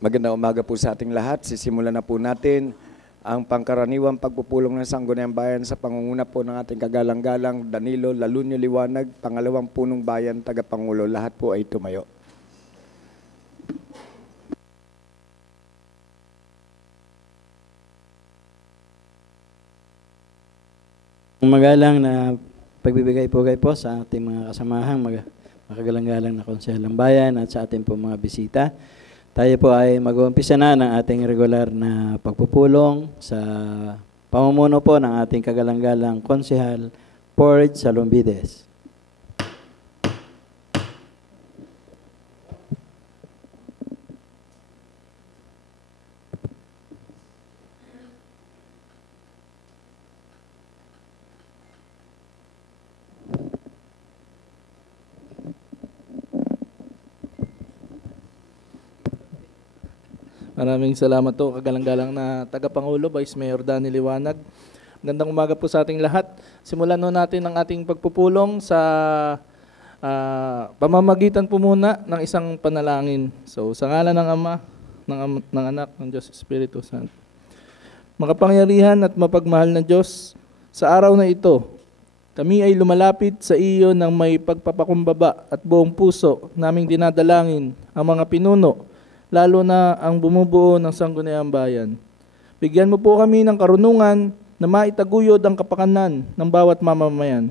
Magandang umaga po sa ating lahat. Sisimulan na po natin ang pangkaraniwang pagpupulong ng Sangguniang Bayan sa pangunguna po ng ating kagalang-galang Danilo Lalunyo Liwanag, pangalawang punong bayan, tagapangulo. Lahat po ay tumayo. Magalang na pagbibigay-pugay po sa ating mga kasamahang makagalang-galang na konsehal ng bayan at sa ating po mga bisita. Tayo po ay mag-uumpisa na ng ating regular na pagpupulong sa pamumuno po ng ating kagalang-galang konsehal Porge Salombides. Maraming salamat po, kagalang-galang na tagapangulo, Vice Mayor Danny Liwanag. Gandang umaga po sa ating lahat. Simulan natin ang ating pagpupulong sa pamamagitan po muna ng isang panalangin. So, sa ngalan ng Ama, ng Anak, ng Diyos Espiritu Santo. Makapangyarihan at mapagmahal na Diyos, sa araw na ito, kami ay lumalapit sa iyo ng may pagpapakumbaba at buong puso naming dinadalangin ang mga pinuno, lalo na ang bumubuo ng Sangguniang Bayan. Bigyan mo po kami ng karunungan na maitaguyod ang kapakanan ng bawat mamamayan.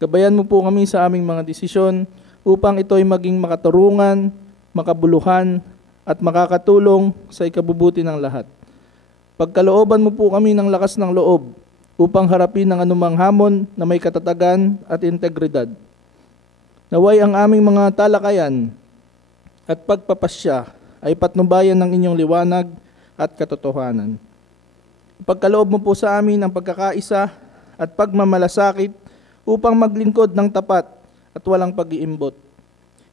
Gabayan mo po kami sa aming mga desisyon upang ito ay maging makatarungan, makabuluhan, at makakatulong sa ikabubuti ng lahat. Pagkalooban mo po kami ng lakas ng loob upang harapin ang anumang hamon na may katatagan at integridad. Naway ang aming mga talakayan at pagpapasya ay patnubayan ng inyong liwanag at katotohanan. Ipagkaloob mo po sa amin ang pagkakaisa at pagmamalasakit upang maglingkod ng tapat at walang pag-iimbot.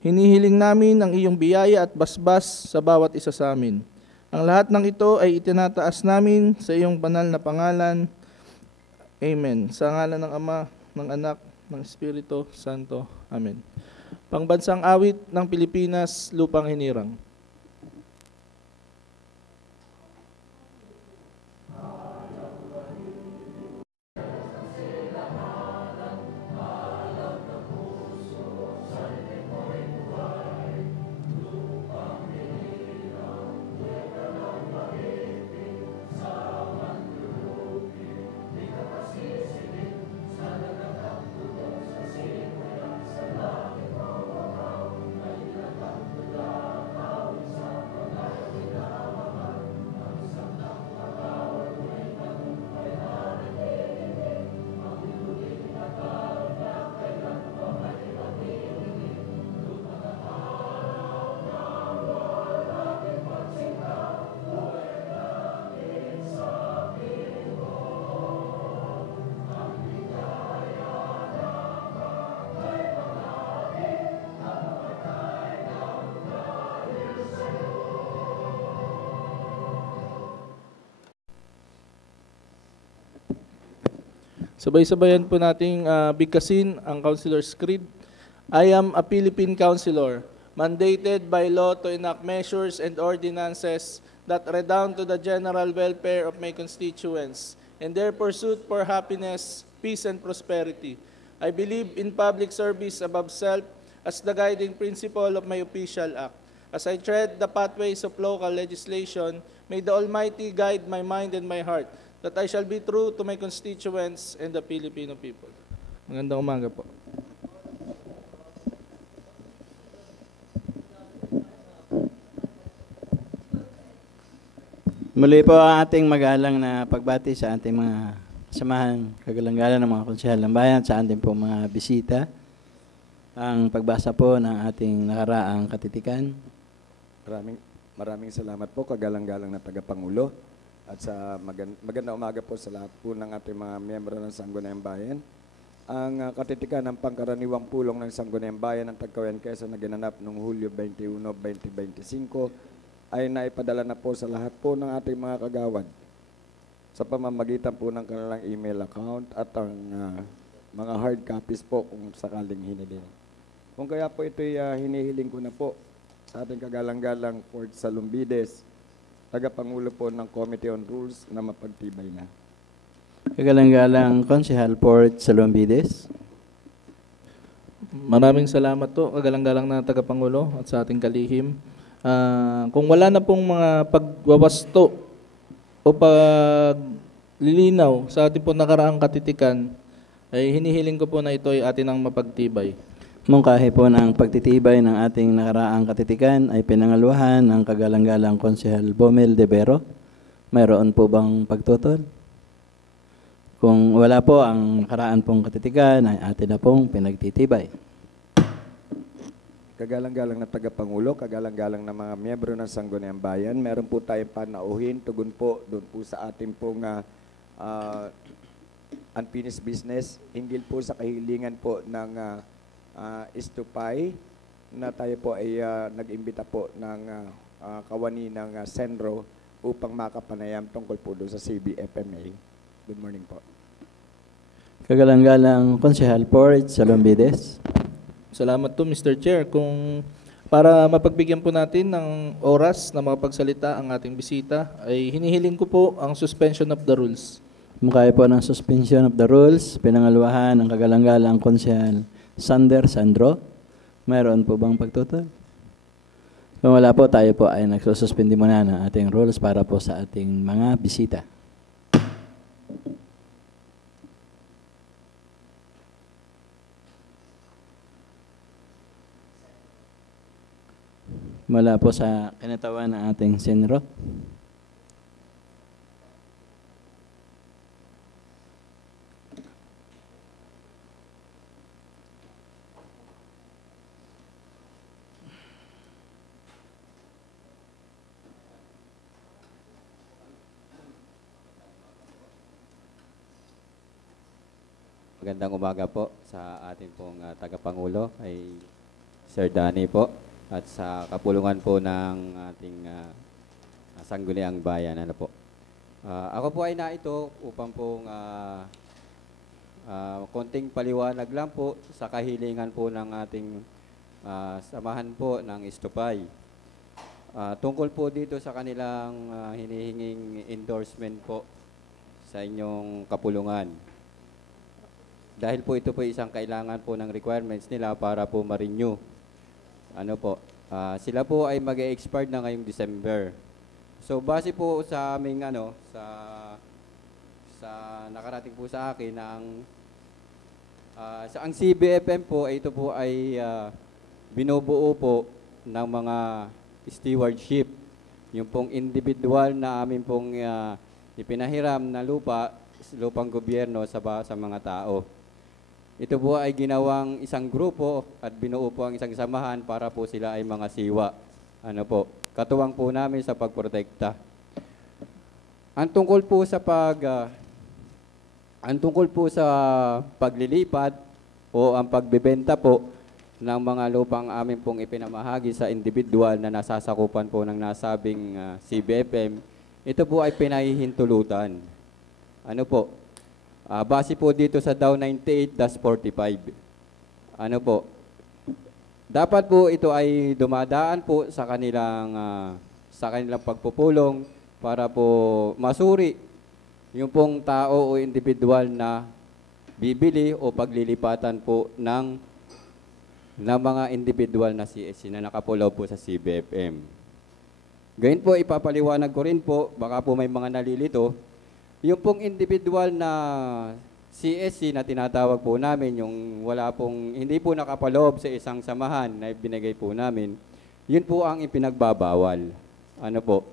Hinihiling namin ang iyong biyaya at basbas sa bawat isa sa amin. Ang lahat ng ito ay itinataas namin sa iyong banal na pangalan. Amen. Sa ngalan ng Ama, ng Anak, ng Espiritu Santo. Amen. Pangbansang awit ng Pilipinas, Lupang Hinirang. Sabay-sabayan po nating bigkasin ang Councilor's Creed. I am a Philippine Councilor, mandated by law to enact measures and ordinances that redound to the general welfare of my constituents and their pursuit for happiness, peace, and prosperity. I believe in public service above self as the guiding principle of my official act. As I tread the pathways of local legislation, may the Almighty guide my mind and my heart, that I shall be true to my constituents and the Filipino people. Magandang umaga po. Muli po ang ating magalang na pagbati sa ating mga samahan kagalang-galang ng mga konsehal ng bayan, sa ating po mga bisita. Ang pagbasa po ng ating nakaraang katitikan. Maraming salamat po, kagalang-galang na tagapangulo. At sa magandang umaga po sa lahat po ng ating mga miyembro ng Sangguniang Bayan. Ang katitikan ng pangkaraniwang pulong ng Sangguniang Bayan ng Tagkawayan Quezon na ginanap noong Hulyo 21, 2025 ay naipadala na po sa lahat po ng ating mga kagawad sa pamamagitan po ng kanilang email account at ang mga hard copies po kung sakaling hiniling. Kung kaya po ito'y hinihiling ko na po sa ating kagalang-galang Fort Salumbides, tagapangulo po ng Committee on Rules na mapagtibay na. Kagalang-galang Konsehal Port Salombides. Maraming salamat po, kagalang-galang na tagapangulo at sa ating kalihim. Kung wala na pong mga pagwawasto o paglilinaw sa ating po nakaraang katitikan, ay hinihiling ko po na ito ay atin ang mapagtibay. Mungkahi po ng pagtitibay ng ating nakaraang katitikan ay pinangaluhan ng kagalang-galang Konsehal Bomel de Vero. Mayroon po bang pagtutol? Kung wala po ang nakaraan pong katitikan ay atin na pong pinagtitibay. Kagalang-galang na tagapangulo, kagalang-galang na mga miyembro ng Sangguniang Bayan, meron po tayong panauhin, tugon po doon po sa ating pong unfinished business, hinggil po sa kahilingan po ng Istupay, na tayo po ay nag-imbita po ng kawani ng Senro upang makapanayam tungkol po doon sa CBFMA. Good morning po. Kagalang-galang Konsehal Port Salombides. Salamat to Mr. Chair. Kung para mapagbigyan po natin ng oras na makapagsalita ang ating bisita, ay hinihiling ko po ang suspension of the rules. Mungkahi po ng suspension of the rules, pinangaluhan ng kagalang-galang Konsehal Sander Sandro. Mayroon po bang pagtutol? Kung wala po, tayo po ay nagsususpindi muna ng ating rules para po sa ating mga bisita. Mula po sa kinatawan ng ating senro. Magandang umaga po sa ating pong tagapangulo, kay Sir Danny po, at sa kapulungan po ng ating Sangguniang Bayan. Ano po. Ako po ay naito upang pong konting paliwanag lang po sa kahilingan po ng ating samahan po ng Istupay. Tungkol po dito sa kanilang hinihinging endorsement po sa inyong kapulungan. Dahil po ito po isang kailangan po ng requirements nila para po ma-renew. Ano po, sila po ay mag-e-expire na ngayong December. So base po sa aming sa nakarating po sa akin na ang CBFM po, ito po ay binubuo po ng mga stewardship. Yung pong individual na amin pong ipinahiram na lupang gobyerno sa mga tao. Ito po ay ginawang isang grupo at binuo po ang isang samahan para po sila ay mga siwa. Ano po, katuwang po namin sa pagprotekta. Ang tungkol po sa paglilipat o ang pagbebenta po ng mga lupang amin pong ipinamahagi sa individual na nasasakupan po ng nasabing CBFM, ito po ay pinahihintulutan. Ano po? Base po dito sa DAW 98-45. Ano po? Dapat po ito ay dumadaan po sa kanilang pagpupulong para po masuri yung pong tao o individual na bibili o paglilipatan po ng mga individual na CSC na nakapulaw po sa CBFM. Gayun po, ipapaliwanag ko rin po, baka po may mga nalilito, yung pong individual na CSC na tinatawag po namin, yung hindi po nakapaloob sa isang samahan na binigay po namin, yun po ang ipinagbabawal. Ano po?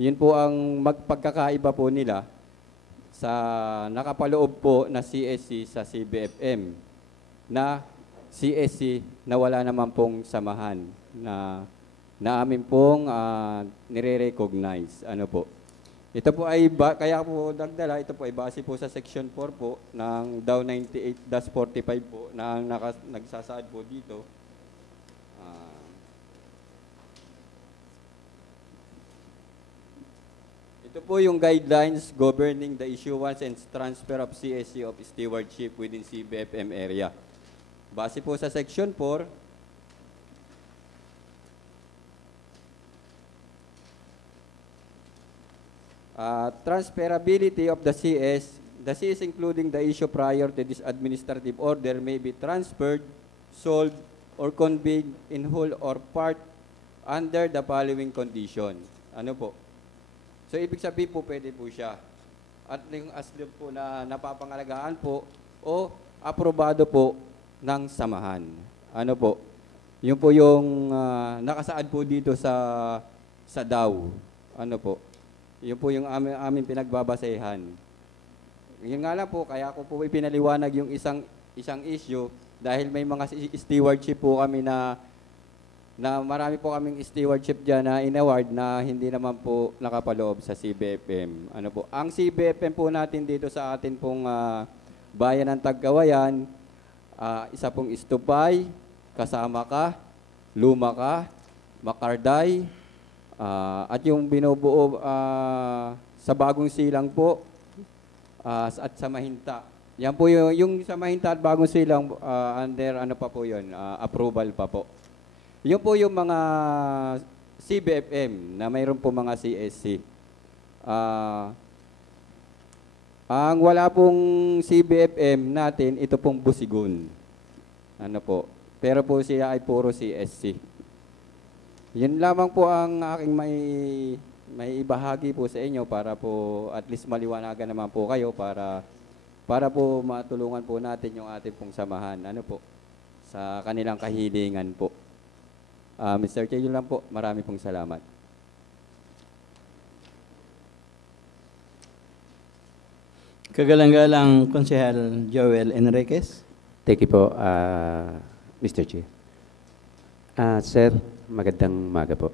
Yun po ang magpagkakaiba po nila sa nakapaloob po na CSC sa CBFM na CSC na wala naman pong samahan na amin pong nire-recognize. Ano po? Ito po ay, kaya po dagdala, ito po ay base po sa Section 4 po ng DAW 98-45 po na nagsasaad po dito. Ito po yung guidelines governing the issuance and transfer of CSC of stewardship within CBFM area. Base po sa Section 4, Transferability of the CS. The CS including the issue prior to this administrative order may be transferred, sold, or conveyed in whole or part under the following condition. Ano po? So, ibig sabihin po, pwede po siya. At yung asli po na napapangalagaan po o aprobado po ng samahan. Ano po? Yun po yung nakasaad po dito sa DAW. Ano po? Yun po yung aming pinagbabasehan. Yun nga lang po, kaya ko po ipinaliwanag yung isang issue dahil may mga stewardship po kami na marami po kaming stewardship dyan na in-award na hindi naman po nakapaloob sa CBFM. Ano po? Ang CBFM po natin dito sa atin pong bayan ng Tagkawayan, isa pong Istupay, Kasama Ka, Luma Ka, Makarday, at yung binubuo sa Bagong Silang po, at sa Mahinta. Yan po yung sa Mahinta at Bagong Silang, under ano pa po yun, approval pa po. Yun po yung mga CBFM na mayroon po mga CSC. Ang wala pong CBFM natin, ito pong Busigon. Ano po? Pero po siya ay puro CSC. Yun lamang po ang aking may ibahagi po sa inyo para po at least maliwanagan naman po kayo para po matulungan po natin yung ating pong samahan. Ano po? Sa kanilang kahilingan po. Mr. Chair, yun lang po. Marami pong salamat. Kagalang-galang Konsehal Joel Enriquez. Thank you po, Mr. Chair. Sir, magandang umaga po.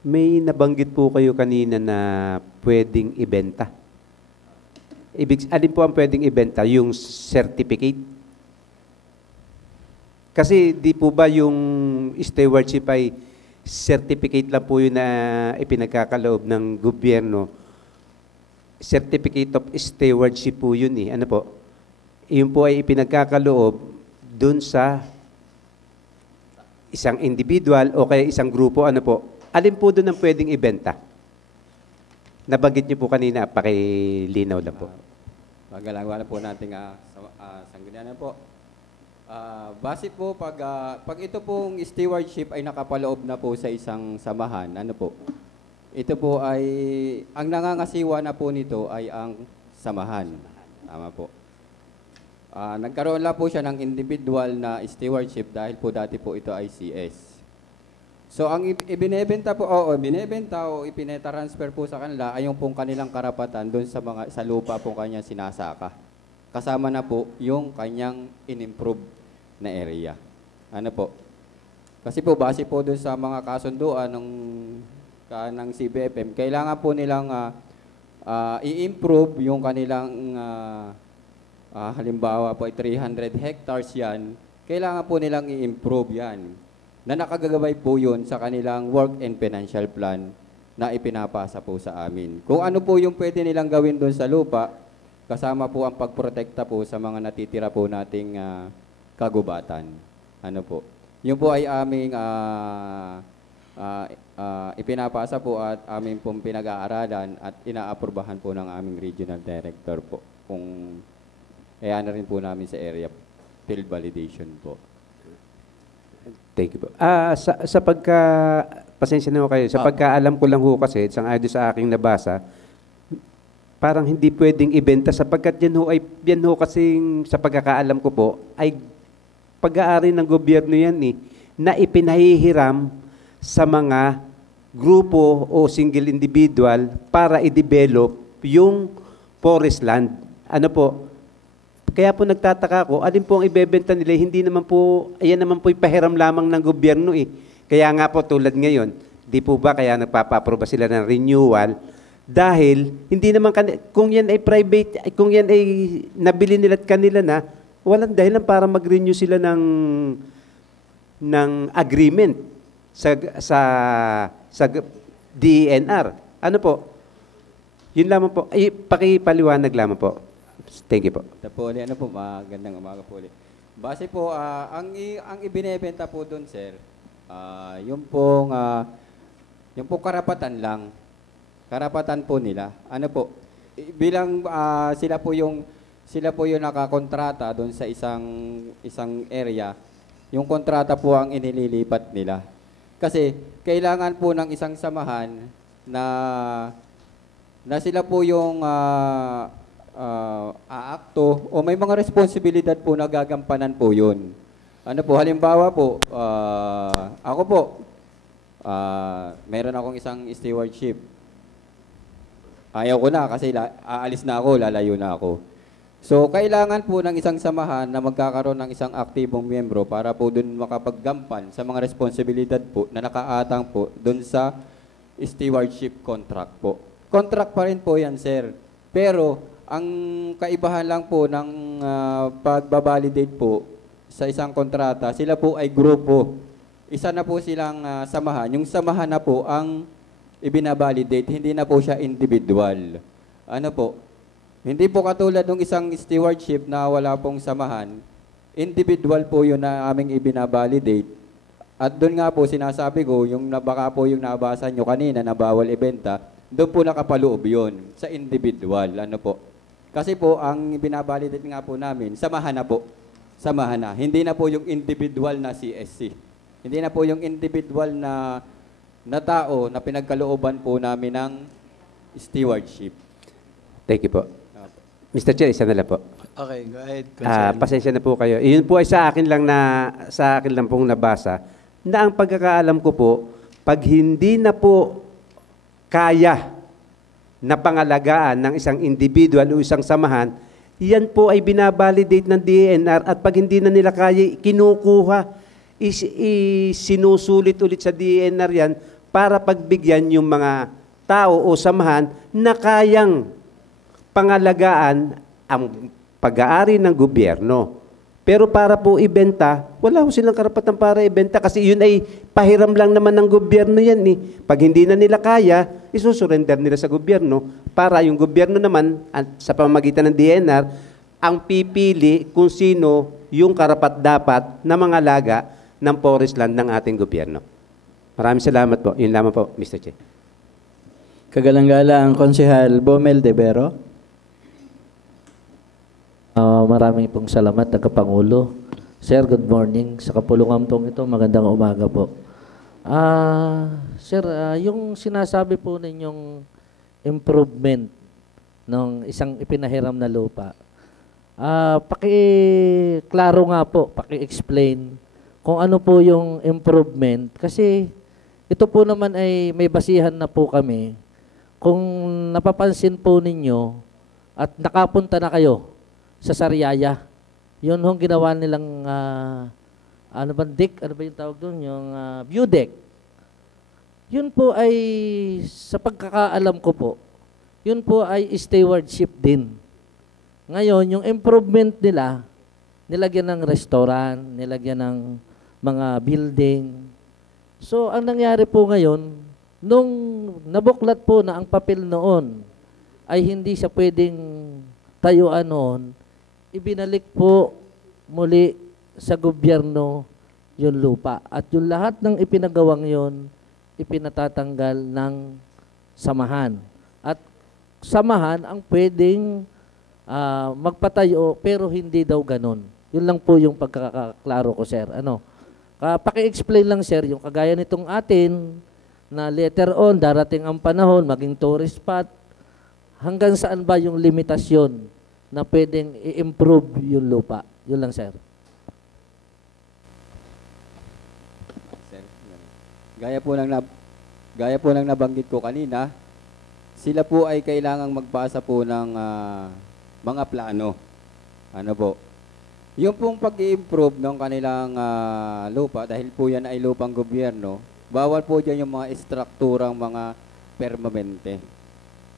May nabanggit po kayo kanina na pwedeng ibenta. Alin po ang pwedeng ibenta? Yung certificate? Kasi di po ba yung stewardship ay certificate lang po yun na ipinagkakaloob ng gobyerno? Certificate of stewardship po yun eh. Ano po? Yun po ay ipinagkakaloob dun sa isang individual o kaya isang grupo. Ano po? Alin po dun ang pwedeng ibenta? Nabanggit niyo po kanina, pakilinaw lang po. Paggalangwa po natin sanggunian po. Base po pag ito pong stewardship ay nakapaloob na po sa isang samahan, ano po? Ito po ay ang nangangasiwa na po nito ay ang samahan. Tama po. Nagkaroon lang po siya ng individual na stewardship dahil po dati po ito ay CS. So ang ibinebenta po binebenta o ipinatransfer po sa kanila ay yung pong kanilang karapatan doon sa lupa po kanya sinasaka. Kasama na po yung kanyang in-improve na area. Ano po? Kasi po base po doon sa mga kasunduan ng CBFM, kailangan po nilang i-improve yung kanilang halimbawa po ay 300 hectares yan, kailangan po nilang i-improve yan. Na nakagagabay po yun sa kanilang work and financial plan na ipinapasa po sa amin. Kung ano po yung pwede nilang gawin doon sa lupa, kasama po ang pagprotekta po sa mga natitira po nating kagubatan. Ano po? Yun po ay aming ipinapasa po at aming pong pinag-aaralan at inaaprubahan po ng aming regional director po. Kung kaya na rin po namin sa area field validation po. Thank you po. Pasensya na ho kayo, sa pagkaalam ko lang ho kasi, sang-ayon sa aking nabasa, parang hindi pwedeng ibenta sapagkat yan ho kasing sa pagkakaalam ko po, ay pag-aari ng gobyerno yan eh, na ipinahihiram sa mga grupo o single individual para i-develop yung forest land. Ano po? Kaya po nagtataka ko, alin po ang ibebenta nila, hindi naman po, ayan naman po ipahiram lamang ng gobyerno eh. Kaya nga po tulad ngayon, di po ba kaya nagpapa-aproba sila ng renewal dahil hindi naman, kung yan ay private, kung yan ay nabili nila at kanila na, walang dahilan para mag-renew sila ng agreement sa DENR. Ano po? Yun lamang po. Ay, pakipaliwanag lamang po. Thank you po. Po, ano po, magandang umaga po ulit. Base po, ang ibinebenta po doon, sir, yung pong karapatan lang. Karapatan po nila. Ano po? Bilang sila po yung nakakontrata doon sa isang area. Yung kontrata po ang inililipat nila. Kasi kailangan po ng isang samahan na sila po yung aakto o may mga responsibilidad po na gagampanan po yun. Ano po, halimbawa po, ako po, meron akong isang stewardship. Ayaw ko na kasi aalis na ako, lalayo na ako. So, kailangan po ng isang samahan na magkakaroon ng isang aktibong miyembro para po dun makapaggampan sa mga responsibilidad po na nakaatang po dun sa stewardship contract po. Contract pa rin po yan, sir. Pero, ang kaibahan lang po ng pagbabalidate po sa isang kontrata, sila po ay grupo. Isa na po silang samahan. Yung samahan na po ang ibinabalidate, hindi na po siya individual. Ano po? Hindi po katulad ng isang stewardship na wala pong samahan, individual po yun na aming ibinabalidate. At doon nga po sinasabi ko, yung baka po yung nabasa nyo kanina na bawal ibenta, doon po nakapaloob yun sa individual. Ano po? Kasi po ang binabalidate nga po namin, samahan na po. Samahan na. Hindi na po yung individual na CSC. Hindi na po yung individual na tao na pinagkalooban po namin ng stewardship. Thank you po. Mr. Chair, isa na lang po. Okay, go ahead. Pasensya na po kayo. Iyon po ay sa akin lang pong nabasa na ang pagkakaalam ko po, pag hindi na po kaya na pangalagaan ng isang individual o isang samahan, yan po ay binabalidate ng DENR at pag hindi na nila kaya, kinukuha, sinusulit ulit sa DENR yan para pagbigyan yung mga tao o samahan na kayang pangalagaan ang pag-aari ng gobyerno. Pero para po ibenta, wala ho silang karapatan para ibenta kasi yun ay pahiram lang naman ng gobyerno yan eh. Pag hindi na nila kaya, isusurrender nila sa gobyerno para yung gobyerno naman sa pamamagitan ng DNR ang pipili kung sino yung karapat-dapat na mangalaga ng forest land ng ating gobyerno. Maraming salamat po. Yun lamang po, Mr. Chair. Kagalang-galang Konsehal Bomel de Vero. Maraming pong salamat, Tagapangulo. Sir, good morning. Sa kapulungan pong ito, magandang umaga po. Sir, yung sinasabi po ninyong improvement ng isang ipinahiram na lupa, paki-klaro nga po, paki-explain kung ano po yung improvement. Kasi ito po naman ay may basihan na po kami. Kung napapansin po ninyo at nakapunta na kayo sa Sariaya. Yun hong ginawa nilang, ano ba yung tawag doon? Yung view deck. Yun po ay, sa pagkakaalam ko po, yun po ay stewardship din. Ngayon, yung improvement nila, nilagyan ng restaurant, nilagyan ng mga building. So, ang nangyari po ngayon, nung nabuklat po na ang papel noon ay hindi siya pwedeng tayuan noon, ibinalik po muli sa gobyerno yung lupa. At yung lahat ng ipinagawang yon, ipinatatanggal ng samahan. At samahan ang pwedeng magpatayo pero hindi daw ganon. Yun lang po yung pagkakaklaro ko, sir. Paki-explain lang, sir, yung kagaya nitong atin na later on, darating ang panahon, maging tourist spot, hanggang saan ba yung limitasyon na pwedeng i-improve yung lupa. Yun lang, sir. Sir, gaya po ng nabanggit ko kanina, sila po ay kailangang magpasa po ng mga plano. Ano po? Yung pong pag-i-improve ng kanilang lupa, dahil po yan ay lupang gobyerno, bawal po dyan yung mga estrukturang mga permanente.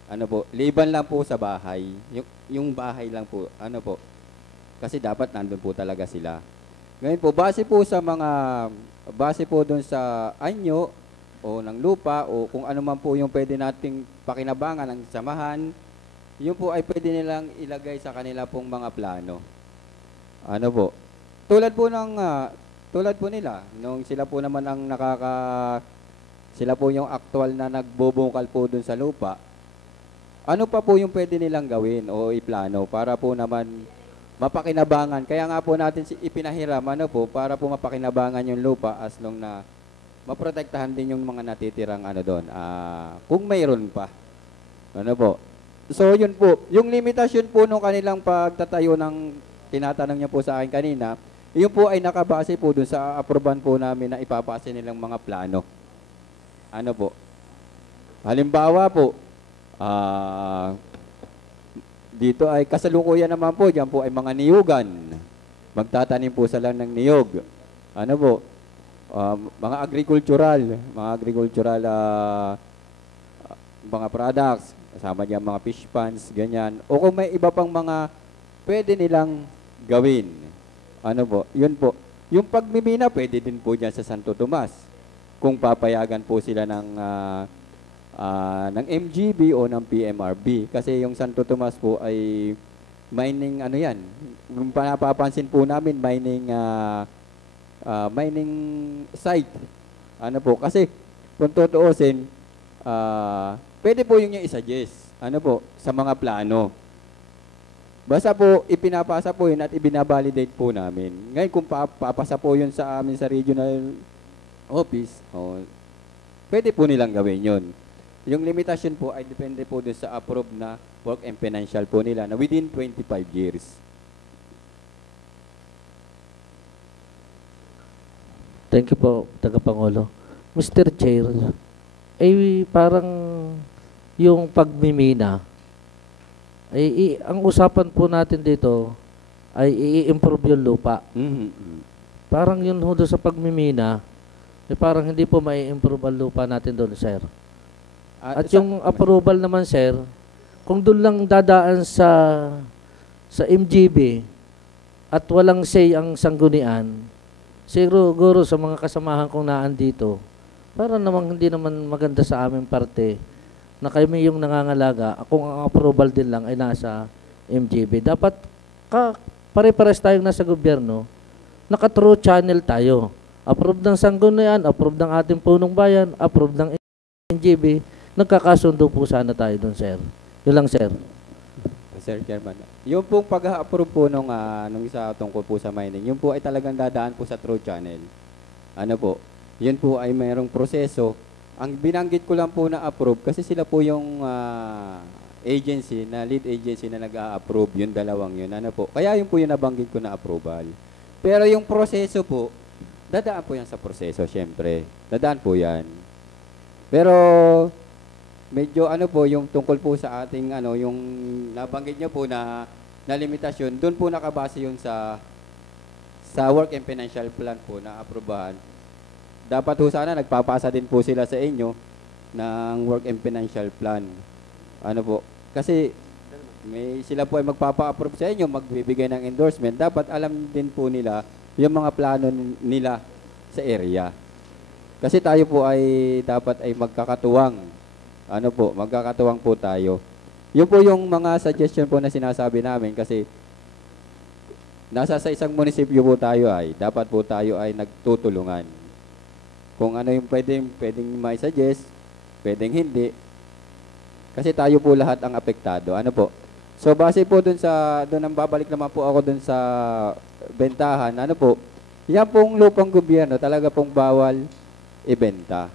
Ano po, liban lang po sa bahay. Yung bahay lang po, ano po. Kasi dapat nandun po talaga sila. Ngayon po, base po doon sa anyo o ng lupa o kung ano man po yung pwede nating pakinabangan ng samahan, yun po ay pwede nilang ilagay sa kanila pong mga plano. Ano po? Tulad po nila, nung sila po naman ang sila po yung actual na nagbubungkal po dun sa lupa, ano pa po yung pwede nilang gawin o iplano para po naman mapakinabangan. Kaya nga po natin ipinahiram po para po mapakinabangan yung lupa as long na maprotektahan din yung mga natitirang doon. Kung mayroon pa. Ano po? So yun po, yung limitasyon po nung kanilang pagtatayo ng tinatanong niya po sa akin kanina, yun po ay nakabase po dun sa aproban po namin na ipapasa nilang mga plano. Ano po? Halimbawa po, dito ay kasalukuyan naman po, diyan po ay mga niyugan. Magtatanim po sila ng niyog. Ano po? Mga agricultural, mga products, kasama niya mga fish ponds, ganyan. O kung may iba pang mga pwede nilang gawin. Ano po? Yun po. Yung pagmimina, pwede din po dyan sa Santo Tomas. Kung papayagan po sila ng MGB o ng PMRB. Kasi yung Santo Tomas po ay mining, yan. Kung napapansin po namin, mining site. Ano po? Kasi kung tutuusin, pwede po yung i-suggest, sa mga plano. Basta po, ipinapasa po yun at ibinabalidate po namin. Ngayon, kung papasa po yun sa amin sa regional office, pwede po nilang gawin yun. Yung limitasyon po ay depende po dun sa approved na work and financial po nila na within 25 years. Thank you po, Tagapangulo. Mr. Chair, parang yung pagmimina, ang usapan po natin dito ay i-improve yung lupa. Parang yun ho doon sa pagmimina, parang hindi po mai-improve ang lupa natin doon, sir. At yung approval naman, sir, kung doon lang dadaan sa MGB at walang say ang sanggunian, siguro sa mga kasamahan kong naan dito, para namang hindi naman maganda sa aming parte na kami yung nangangalaga, kung ang approval din lang ay nasa MGB. Dapat pare-pares tayong nasa gobyerno, naka-true channel tayo. Approve ng sanggunian, approve ng ating punong bayan, approve ng MGB. Nagkakasundo po sana tayo doon, sir. Yun lang, sir. Sir Chairman, yung pong pag-approve po nung isa tungkol po sa mining, yung po ay talagang dadaan po sa true channel. Ano po, yun po ay mayroong proseso. Ang binanggit ko lang po na approve kasi sila po yung lead agency na nag-a-approve, yung dalawang yun. Ano po, kaya yun po yung nabanggit ko na approval. Pero yung proseso po, dadaan po yan sa proseso, syempre. Dadaan po yan. Pero medyo yung tungkol po sa ating yung nabanggit niyo po na limitasyon, doon po nakabase yun sa work and financial plan po na aprobahan. Dapat ho sana nagpapasa din po sila sa inyo ng work and financial plan. Ano po? Kasi sila po ay magpapa-approve sa inyo, magbibigay ng endorsement. Dapat alam din po nila yung mga plano nila sa area. Kasi tayo po ay dapat ay magkakatuwang. Magkakatuwang po tayo. Yun po yung mga suggestion po na sinasabi namin kasi nasa sa isang munisipyo po tayo dapat po tayo ay nagtutulungan. Kung ano yung pwedeng mai-suggest, pwedeng hindi. Kasi tayo po lahat ang apektado. Ano po? So base po doon ang babalik naman po ako doon sa bentahan. Ano po? Yan pong lupang gobyerno talaga pong bawal ibenta.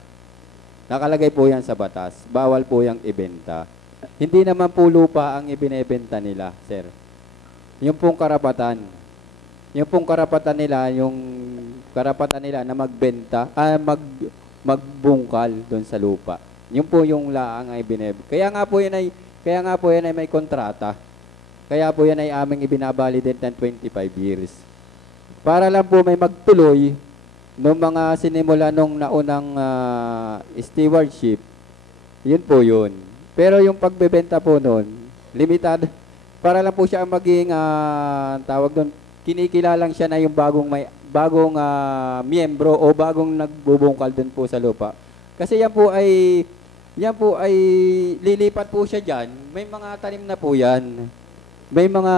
Nakalagay po yan sa batas. Bawal po yung ibenta. Hindi naman po lupa ang ibinebenta nila, sir. Yung pong karapatan. Yung pong karapatan nila, na magbenta, magbungkal doon sa lupa. Yung po yung laang ay ibinebenta. Kaya nga po yan ay may kontrata. Kaya po yan ay aming ibinabalidate ng 25 years. Para lang po may magtuloy nung mga sinimula nung naunang stewardship, yun po yun. Pero yung pagbebenta po noon, limitado. Para lang po siya maging, tawag doon, kinikilalang siya na yung bagong miyembro o bagong nagbubungkal doon po sa lupa. Kasi yan po ay lilipat po siya dyan. May mga tanim na po yan. May mga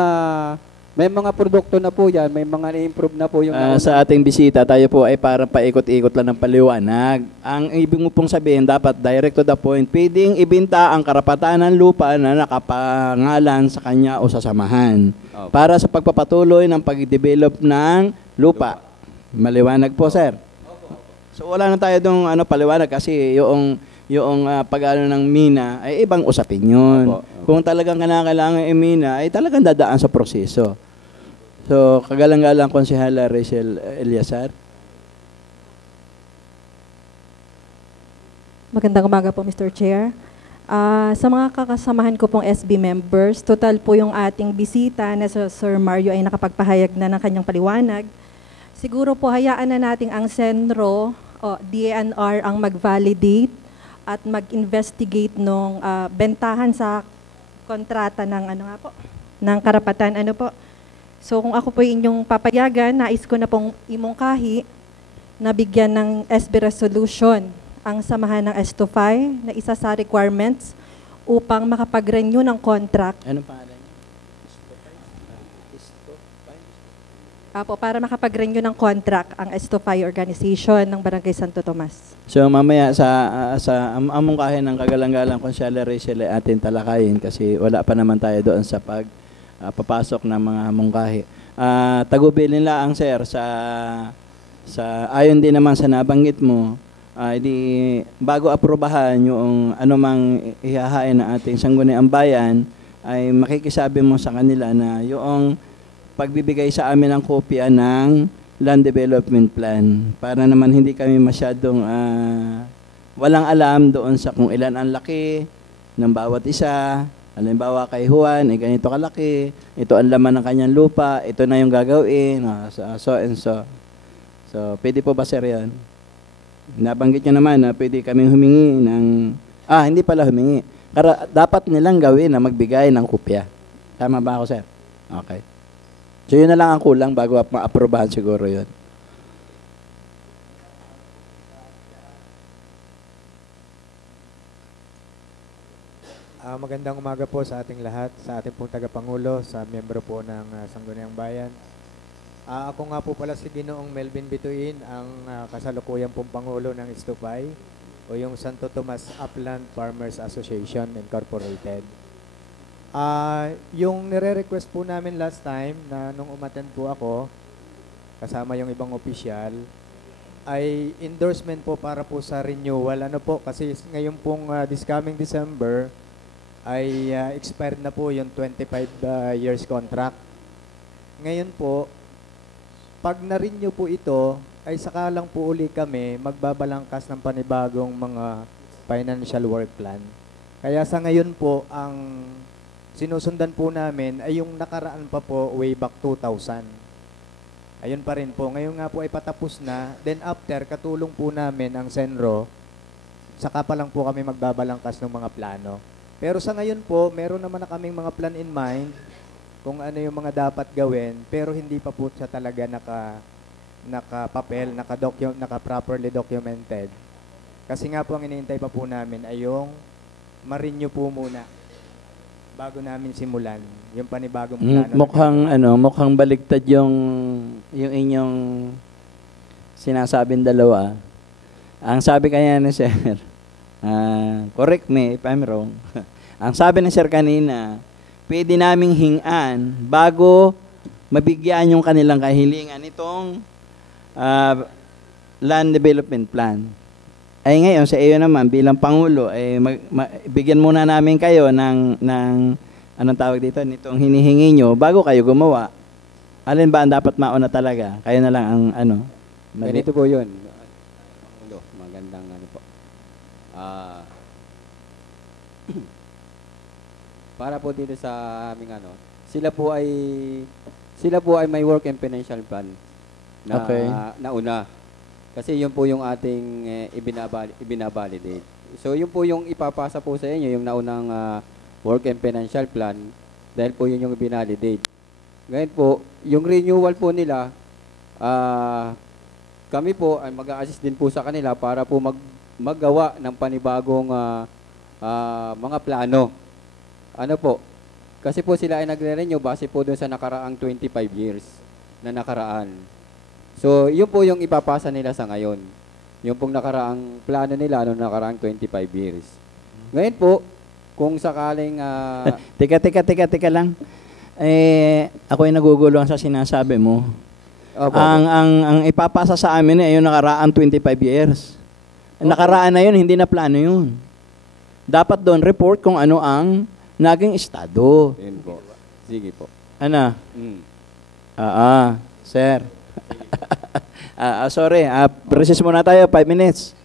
may mga produkto na po yan, may mga na-improve na po yung Sa ating bisita, tayo po ay parang paikot-ikot lang ng paliwanag. Ang ibig mo pong sabihin, dapat direct to the point. Pwedeng ibinta ang karapatan ng lupa na nakapangalan sa kanya o sa samahan Opo. para sa pagpapatuloy ng pag-develop ng lupa. Maliwanag po, sir. So wala na tayo dong paliwanag kasi yung pag-ano ng mina ay ibang usapin yun. Opo, opo. Kung talagang kailangan yung mina ay talagang dadaan sa proseso. So, kagalang-galang Konsehala Rachel Eliazar. Magandang umaga po, Mr. Chair. Sa mga kakasamahan ko pong SB members, total po yung ating bisita na Sir Mario ay nakapagpahayag na ng kanyang paliwanag. Siguro po hayaan na natin ang Senro o DNR ang mag-validate at mag-investigate nung bentahan sa kontrata ng ng karapatan So kung ako po inyong papayagan, nais ko na pong imungkahi na bigyan ng SB resolution ang samahan ng S25 na isa sa requirements upang makapag-renew ng contract. Anong pangalan niya? Para makapag-renew ng contract ang S25 organization ng Barangay Santo Tomas. So mamaya sa amungkahin ng kagalang-galang Konsehala Rachel ay atin talakayin kasi wala pa naman tayo doon sa papasok ng mga mungkahi. Tagubilin lang sir sa ayon din naman sa nabanggit mo, bago aprobahan yung anumang ihahain ng ating sangguniang bayan ay makikisabi mo sa kanila na yung pagbibigay sa amin ng kopya ng land development plan para naman hindi kami masyadong walang alam doon sa kung ilan ang laki ng bawat isa. Halimbawa kay Juan, ganito kalaki, ito ang laman ng kanyang lupa, ito na yung gagawin, so and so. So, pwede po ba sir yan? Nabanggit nyo naman na pwede kaming humingi ng, hindi pala humingi. Dapat nilang gawin na magbigay ng kopya. Tama ba ako sir? Okay. So yun na lang ang kulang bago ma-aprobahan siguro yun. Magandang umaga po sa ating lahat, sa ating pong tagapangulo, sa miyembro po ng Sangguniang Bayan. Ako nga po pala si Ginoong Melvin Bituin, ang kasalukuyan pong pangulo ng Istupay o yung Santo Tomas Upland Farmers Association Incorporated. Yung nire-request po namin last time na nung umattend po ako, kasama yung ibang opisyal, ay endorsement po para po sa renewal. Kasi ngayon pong this coming December, ay expired na po yung 25 years contract. Ngayon po, pag na-renew po ito, ay saka lang po uli kami magbabalangkas ng panibagong mga financial work plan. Kaya sa ngayon po, ang sinusundan po namin ay yung nakaraan pa po way back 2000. Ayun pa rin po. Ngayon nga po ay patapos na. Then after, katulong po namin ang Senro, saka pa lang po kami magbabalangkas ng mga plano. Pero sa ngayon po, meron naman na kaming mga plan in mind kung ano yung mga dapat gawin, pero hindi pa po siya talaga naka-papel, naka-properly documented. Kasi nga po ang iniintay pa po namin ay yung ma-renew po muna bago namin simulan yung panibagong plano. Mukhang baligtad yung inyong sinasabing dalawa. Ang sabi kanya ni sir, correct me if I'm wrong. Ang sabi ni sir kanina, pwede naming hingan bago mabigyan yung kanilang kahilingan itong land development plan. Ay ngayon sa iyo naman bilang Pangulo ay bigyan muna namin kayo ng anong tawag dito nitong hinihingi nyo bago kayo gumawa. Alin ba ang dapat mauna talaga? Kayo na lang ang Ganito po yun. Magandang po. Para po dito sa aming sila po ay may work and financial plan na Okay. nauna. Kasi yun po yung ating ibinabalidate. So yun po yung ipapasa po sa inyo, yung naunang work and financial plan, dahil po yun yung ibinalidate. Ngayon po, yung renewal po nila, kami po ay mag-a-assist din po sa kanila para po maggawa ng panibagong mga plano. Kasi po sila ay nagre-renew base po doon sa nakaraang 25 years na nakaraan. So, yun po yung ipapasa nila sa ngayon. Yung pong nakaraang plano nila noong nakaraang 25 years. Ngayon po, kung sakaling Teka lang. Ako ay naguguluhan sa sinasabi mo. opo, Ang ipapasa sa amin ay yung nakaraang 25 years. Nakaraan na yun, hindi na plano yun. Dapat doon report kung ano ang naging estado. yun po. Sige po. Ano? Mm. Sir. Sorry, recess muna tayo, 5 minutes.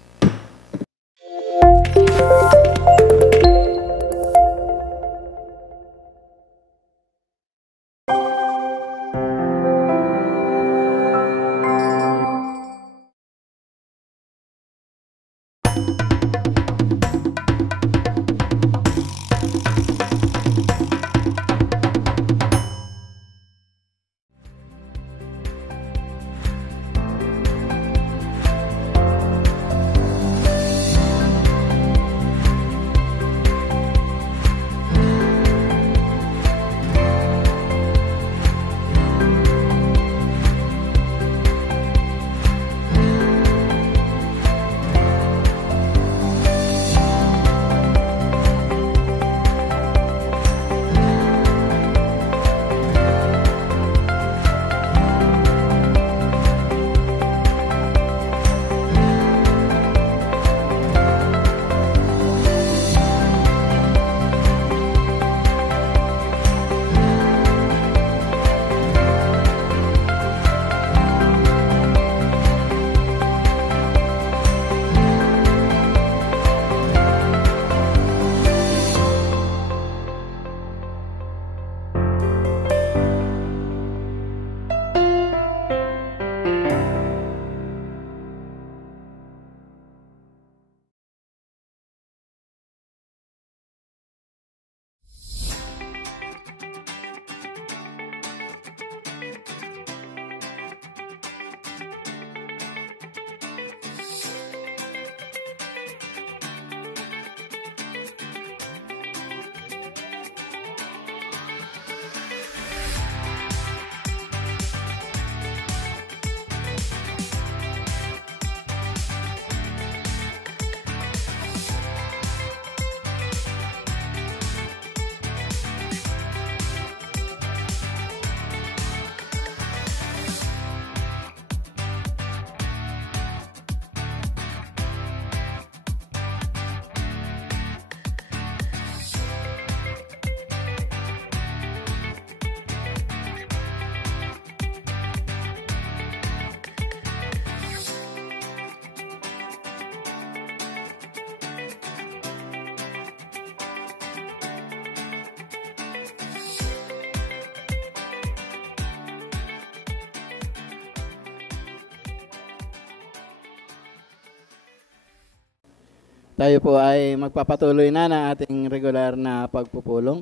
Tayo po ay magpapatuloy na ng ating regular na pagpupulong.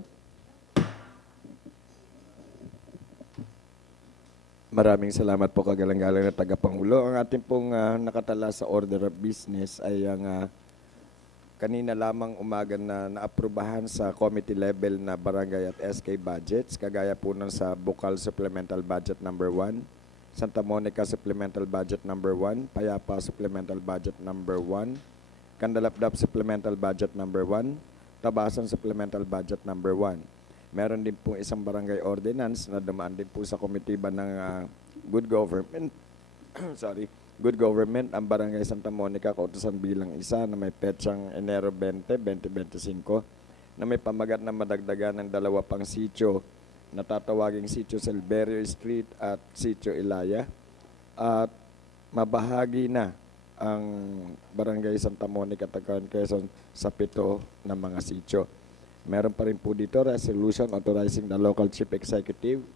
Maraming salamat po kagalang-galang na tagapangulo. Ang ating pong nakatala sa order of business ay ang kanina lamang umaga na naaprubahan sa committee level na barangay at SK budgets, kagaya po ng sa Bukal Supplemental Budget number 1, Santa Monica Supplemental Budget number 1, Payapa Supplemental Budget number 1, Kandalapdap Supplemental Budget number 1, Tabasan Supplemental Budget number 1. Meron din po isang barangay ordinance na dumaan din po sa komitiba ng Good Government. Good Government ang Barangay Santa Monica, kautusan bilang isa na may petsang Enero 20, 2025 na may pamagat na madagdagan ng 2 pang sitio na tatawaging Sitio Silverio Street at Sitio Ilaya. At mabahagi na ang Barangay Santa Monica, Tacloban, Quezon sa 7 na mga sitio. Meron pa rin po dito resolution authorizing the local chief executive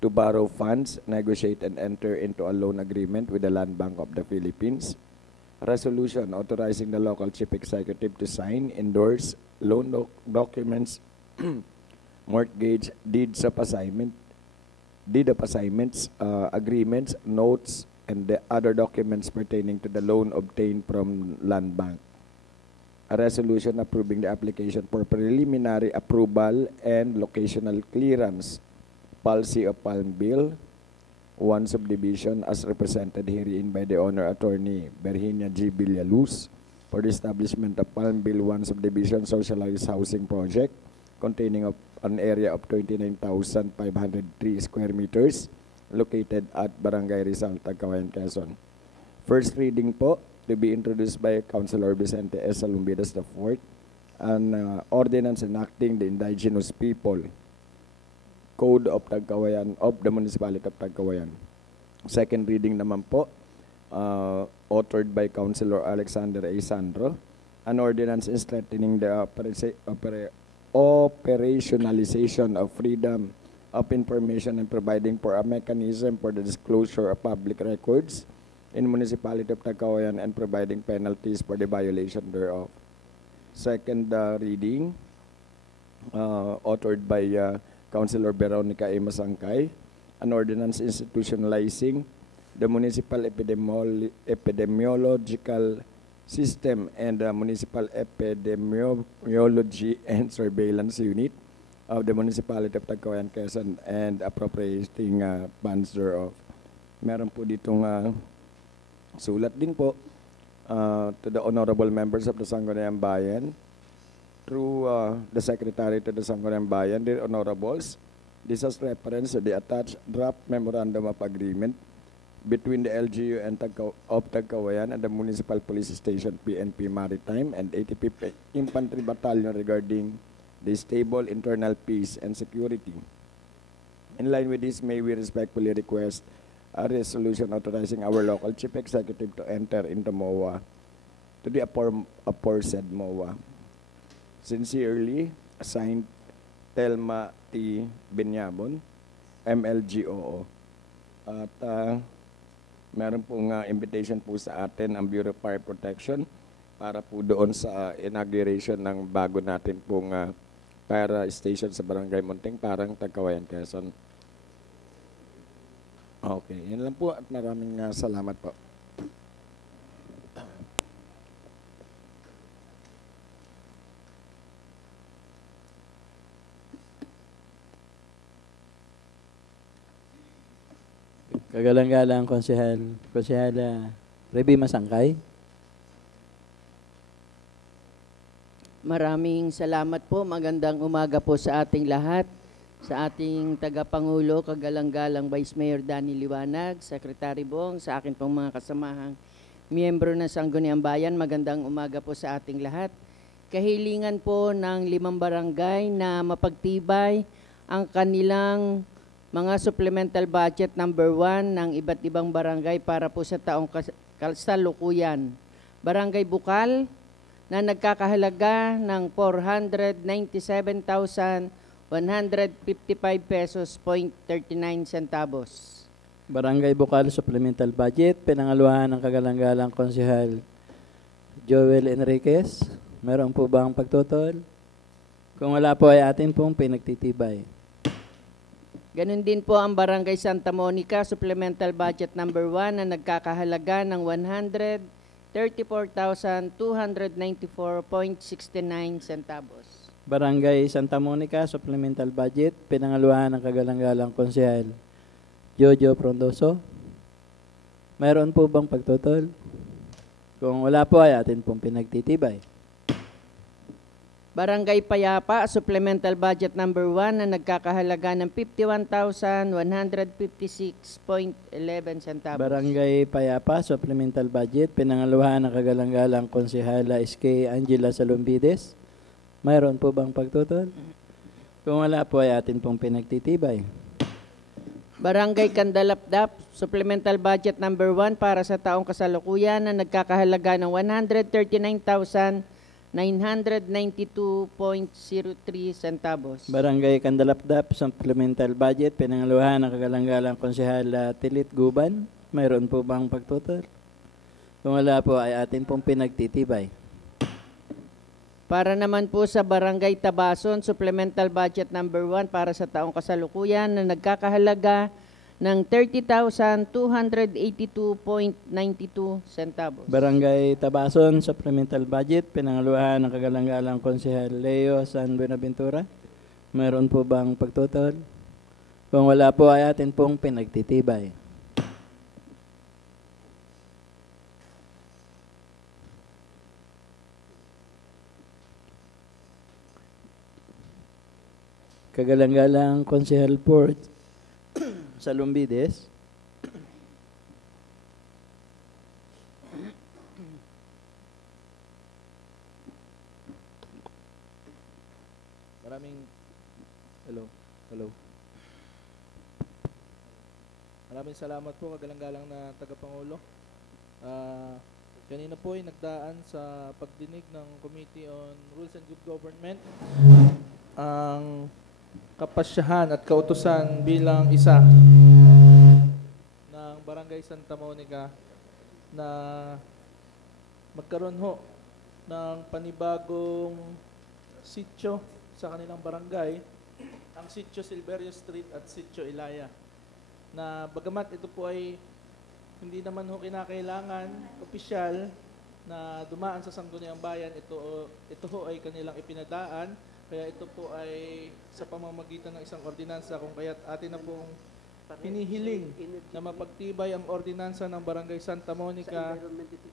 to borrow funds, negotiate and enter into a loan agreement with the Land Bank of the Philippines. Resolution authorizing the local chief executive to sign, endorse loan documents, mortgage, deeds of assignment, agreements, notes, and the other documents pertaining to the loan obtained from Land Bank. a resolution approving the application for preliminary approval and locational clearance, policy of Palm Bill, 1 subdivision as represented herein by the Honor Attorney Virginia G. Villaluz for the establishment of Palm Bill 1 subdivision socialized housing project containing of an area of 29,503 square meters located at Barangay Rizal, Tagkawayan, Quezon. First reading po to be introduced by Councilor Vicente S. Salumbidas IV, an ordinance enacting the Indigenous People Code of Tagkawayan of the Municipality of Tagkawayan. Second reading naman po, authored by Councilor Alexander A. Sandro, an ordinance strengthening the operationalization of freedom of information and providing for a mechanism for the disclosure of public records in Municipality of Tagkawayan and providing penalties for the violation thereof. Second reading, authored by Councilor Veronica A. Masangkay, an ordinance institutionalizing the municipal epidemiological system and the municipal epidemiology and surveillance unit of the municipality of Tagkawayan, Quezon and appropriating funds thereof. Meron po ditong sulat din po to the honorable members of the Sangguniang Bayan through the Secretary to the Sangguniang Bayan. Dear Honorables, this has reference to the attached draft Memorandum of Agreement between the LGU and Tagkawayan and the Municipal Police Station PNP Maritime and 85th Infantry Battalion regarding the stable internal peace and security. In line with this, may we respectfully request a resolution authorizing our local Chief Executive to enter into MOA, to the aforesaid MOA. Sincerely, signed Telma T. Benyabon, MLGOO. At meron pong invitation po sa atin ang Bureau of Fire Protection para po doon sa inauguration ng bago natin pong fire station sa Barangay Munting Parang, Tagkawayan, Quezon. Okay, yun lang po at maraming salamat po. Kagalang-galang Konsehala Reby Masangkay. Maraming salamat po. Magandang umaga po sa ating lahat. Sa ating tagapangulo, kagalang-galang Vice Mayor Danny Liwanag, Secretary Bong, sa akin pong mga kasamahang miyembro ng Sangguniang Bayan, magandang umaga po sa ating lahat. Kahilingan po ng 5 barangay na mapagtibay ang kanilang mga supplemental budget number 1 ng iba't ibang barangay para po sa taong kasalukuyan. Barangay Bukal na nagkakahalaga ng 497,155 pesos .39 centavos. Barangay Bukal Supplemental Budget, pinangaluhan ng kagalang-galang Konsehal Joel Enriquez. Meron po bang pagtutol? Kung wala po ay atin pong pinagtitibay. Ganon din po ang Barangay Santa Monica Supplemental Budget number 1 na nagkakahalaga ng 134,294.69 centavos. Barangay Santa Monica Supplemental Budget, pinangaluhan ng kagalang-galang Konsehal Jojo Frondoso. Mayroon po bang pagtutol? Kung wala po ay atin pong pinagtitibay. Barangay Payapa Supplemental Budget number 1 na nagkakahalaga ng 51,156.11 centavos. Barangay Payapa Supplemental Budget, pinangaluhan ng kagalang-galang Konsehala SK Angela Salumbides. Mayroon po bang pagtutol? Kung wala po ay atin pong pinagtitibay. Barangay Candalapdap Supplemental Budget number 1 para sa taong kasalukuyan na nagkakahalaga ng 139,992.03 centavos. Barangay Candalapdap Supplemental Budget, pinangaluhan ng kagalang-galang Konsehala Tilit Guban. Mayroon po bang pagtutol? Kung wala po ay atin pong pinagtitibay. Para naman po sa Barangay Tabason Supplemental Budget number 1 para sa taong kasalukuyan na nagkakahalaga ng 30,282.92 centavos. Barangay Tabason, supplemental budget, pinangalawahan ng kagalang-galang Konsehal Leo San Buenaventura. Meron po bang pagtutol? Kung wala po ay atin pong pinagtitibay. Kagalang-galang Konsehal Port sa Lumbides. Hello. Maraming salamat po kagalang-galang na tagapangulo. Kanina po ay nagdaan sa pagdinig ng Committee on Rules and Good Government ang kapasyahan at kautusan bilang isa ng Barangay Santa Monica na magkaroon ho ng panibagong sitio sa kanilang barangay, ang Sitio Silverio Street at Sitio Ilaya, na bagamat ito po ay hindi naman ho kinakailangan opisyal na dumaan sa Sangguniang Bayan, ito ho ay kanilang ipinadaan, kaya ito po ay sa pamamagitan ng isang ordinansa, kung kaya't atin na pong hinihiling na mapagtibay ang ordinansa ng Barangay Santa Monica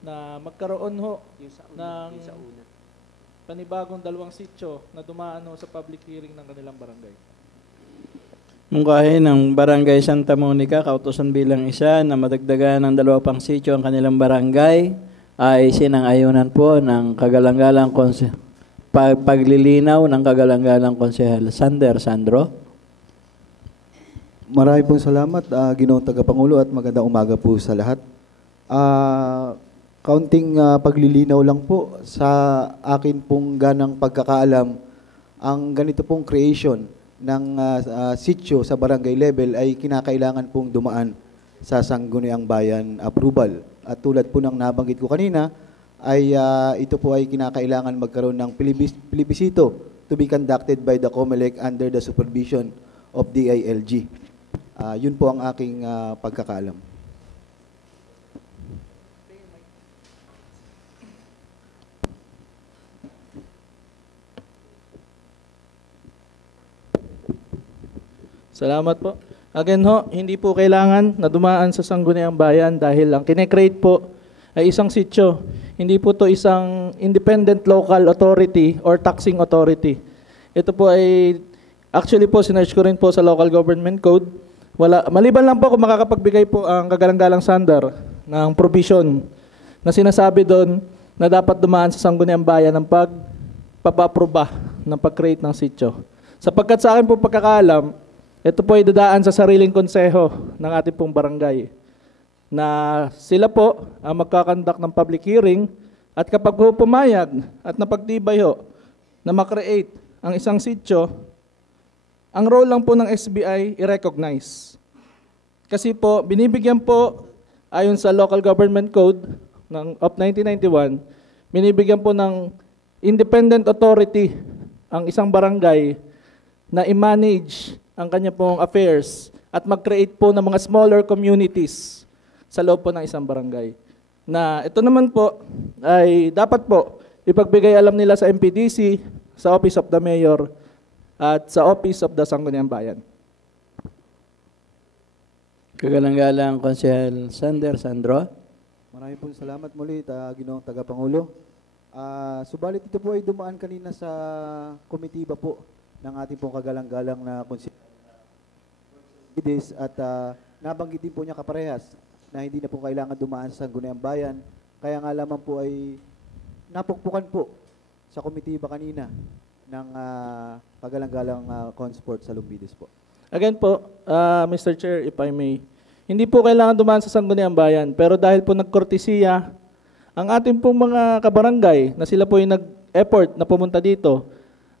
na magkaroon ho ng panibagong 2 sitio na dumaan ho sa public hearing ng kanilang barangay. Mungkahi ng Barangay Santa Monica, kautusan bilang isa na madagdagan ng 2 pang sitio ang kanilang barangay ay sinang-ayunan po ng kagalang-galang paglilinaw ng kagalang-galang Konsehal Sander Sandro. Marami pong salamat, Ginoong Tagapangulo, at magandang umaga po sa lahat. Kaunting paglilinaw lang po sa akin pong ganang pagkakaalam, ang ganito pong creation ng sitio sa barangay level ay kinakailangan pong dumaan sa Sangguniang Bayan approval. At tulad po ng nabanggit ko kanina, ay ito po ay kinakailangan magkaroon ng plebisito to be conducted by the COMELEC under the supervision of DILG. Yun po ang aking pagkakaalam. Salamat po. Again ho, hindi po kailangan na dumaan sa Sangguniang Bayan dahil ang kine-create po ay isang sitio. Hindi po to isang independent local authority or taxing authority. Ito po ay, actually po, sinerge ko rin po sa local government code. Maliban lang po kung makakapagbigay po ang kagalang-galang Sander ng provision na sinasabi doon na dapat dumaan sa Sangguniang Bayan ng pagpapaproba ng pag-create ng sitio. Sapagkat sa akin po pagkakaalam, ito po ay dadaan sa sariling konseho ng ating pong barangay na sila po ang magkakandak ng public hearing at kapag po pumayag at napagtibay ho na makreate ang isang sitio, ang role lang po ng SBI i-recognize. Kasi po, binibigyan po ayon sa Local Government Code of 1991, binibigyan po ng independent authority ang isang barangay na i-manage ang kanya pong affairs at mag-create po ng mga smaller communities sa loob po ng isang barangay. Na ito naman po ay dapat po ipagbigay alam nila sa MPDC, sa Office of the Mayor, at sa Office of the Sangguniang Bayan. Kagalang-galang Konsehal Sander Sandro. Maraming po salamat muli, Ginoong Tagapangulo. Subalit ito po ay dumaan kanina sa komitiba po ng ating pong kagalang-galang na Konsehal at nabanggit din po niya kaparehas na hindi na po kailangan dumaan sa Sangguniang Bayan. Kaya nga lamang po ay napukpukan po sa komitiba kanina ng kagalang-galang Consport sa Lumbides po. Again po, Mr. Chair, if I may, hindi po kailangan dumaan sa Sangguniang Bayan, pero dahil po nagkortesiya ang ating pong mga kabarangay na sila po yung nag-effort na pumunta dito,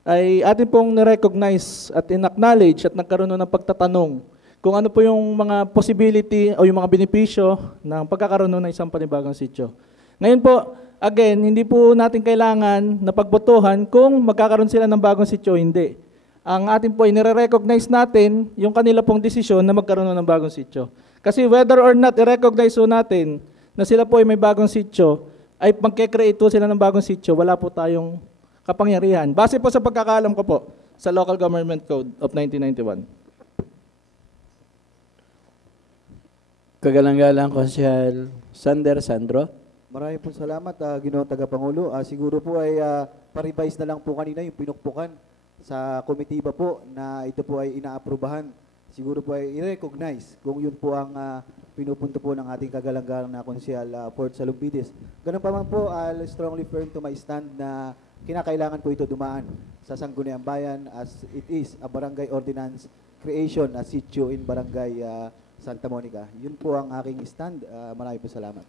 ay ating pong nirecognize at in-acknowledge at nagkaroon ng pagtatanong kung ano po yung mga possibility o yung mga benepisyo ng pagkakaroon ng isang panibagong sitio. Ngayon po, again, hindi po natin kailangan na pagbotohan kung magkakaroon sila ng bagong sitio o hindi. ang atin po ay nire-recognize natin yung kanila pong desisyon na magkaroon ng bagong sityo. Kasi whether or not i-recognize po natin na sila po ay may bagong sityo, ay magke-create po sila ng bagong sityo, wala po tayong kapangyarihan. Base po sa pagkakaalam ko po sa Local Government Code of 1991. Kagalang-galang Konsehal Sander Sandro. Maraming po salamat, Ginoong Tagapangulo. Siguro po ay pa-revise na lang po kanina yung pinukpukan sa komitiba po na ito po ay inaaprubahan. Siguro po ay i-recognize kung yun po ang pinupunto po ng ating kagalang-galang na Konsehal Fort Salupides. Ganun pa man po, I'll strongly firm to my stand na kinakailangan po ito dumaan sa Sangguniang Bayan as it is a barangay ordinance creation, a sitio in Barangay Santa Monica. Yun po ang aking stand. Maraming po salamat.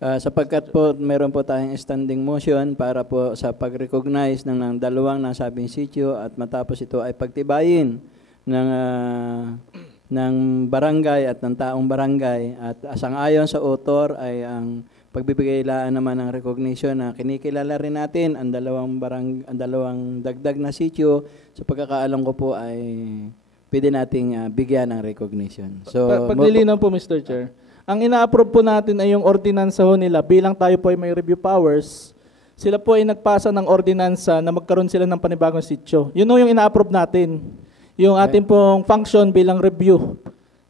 Sapagkat po meron po tayong standing motion para po sa pag-recognize ng dalawang nasabing sitio at matapos ito ay pagtibayin ng barangay at ng taong barangay at asang-ayon sa author ay ang pagbibigay-laan naman ng recognition na kinikilala rin natin ang dalawang dagdag na sitio. Sa pagkakaalam ko po ay pwede nating bigyan ng recognition. So paglilinaw po, Mr. Chair. Ang ina-approve po natin ay yung ordinansa ho nila. Bilang tayo po ay may review powers, sila po ay nagpasa ng ordinansa na magkaroon sila ng panibagong sitio. Yun ho yung ina-approve natin. Yung ating pong function bilang review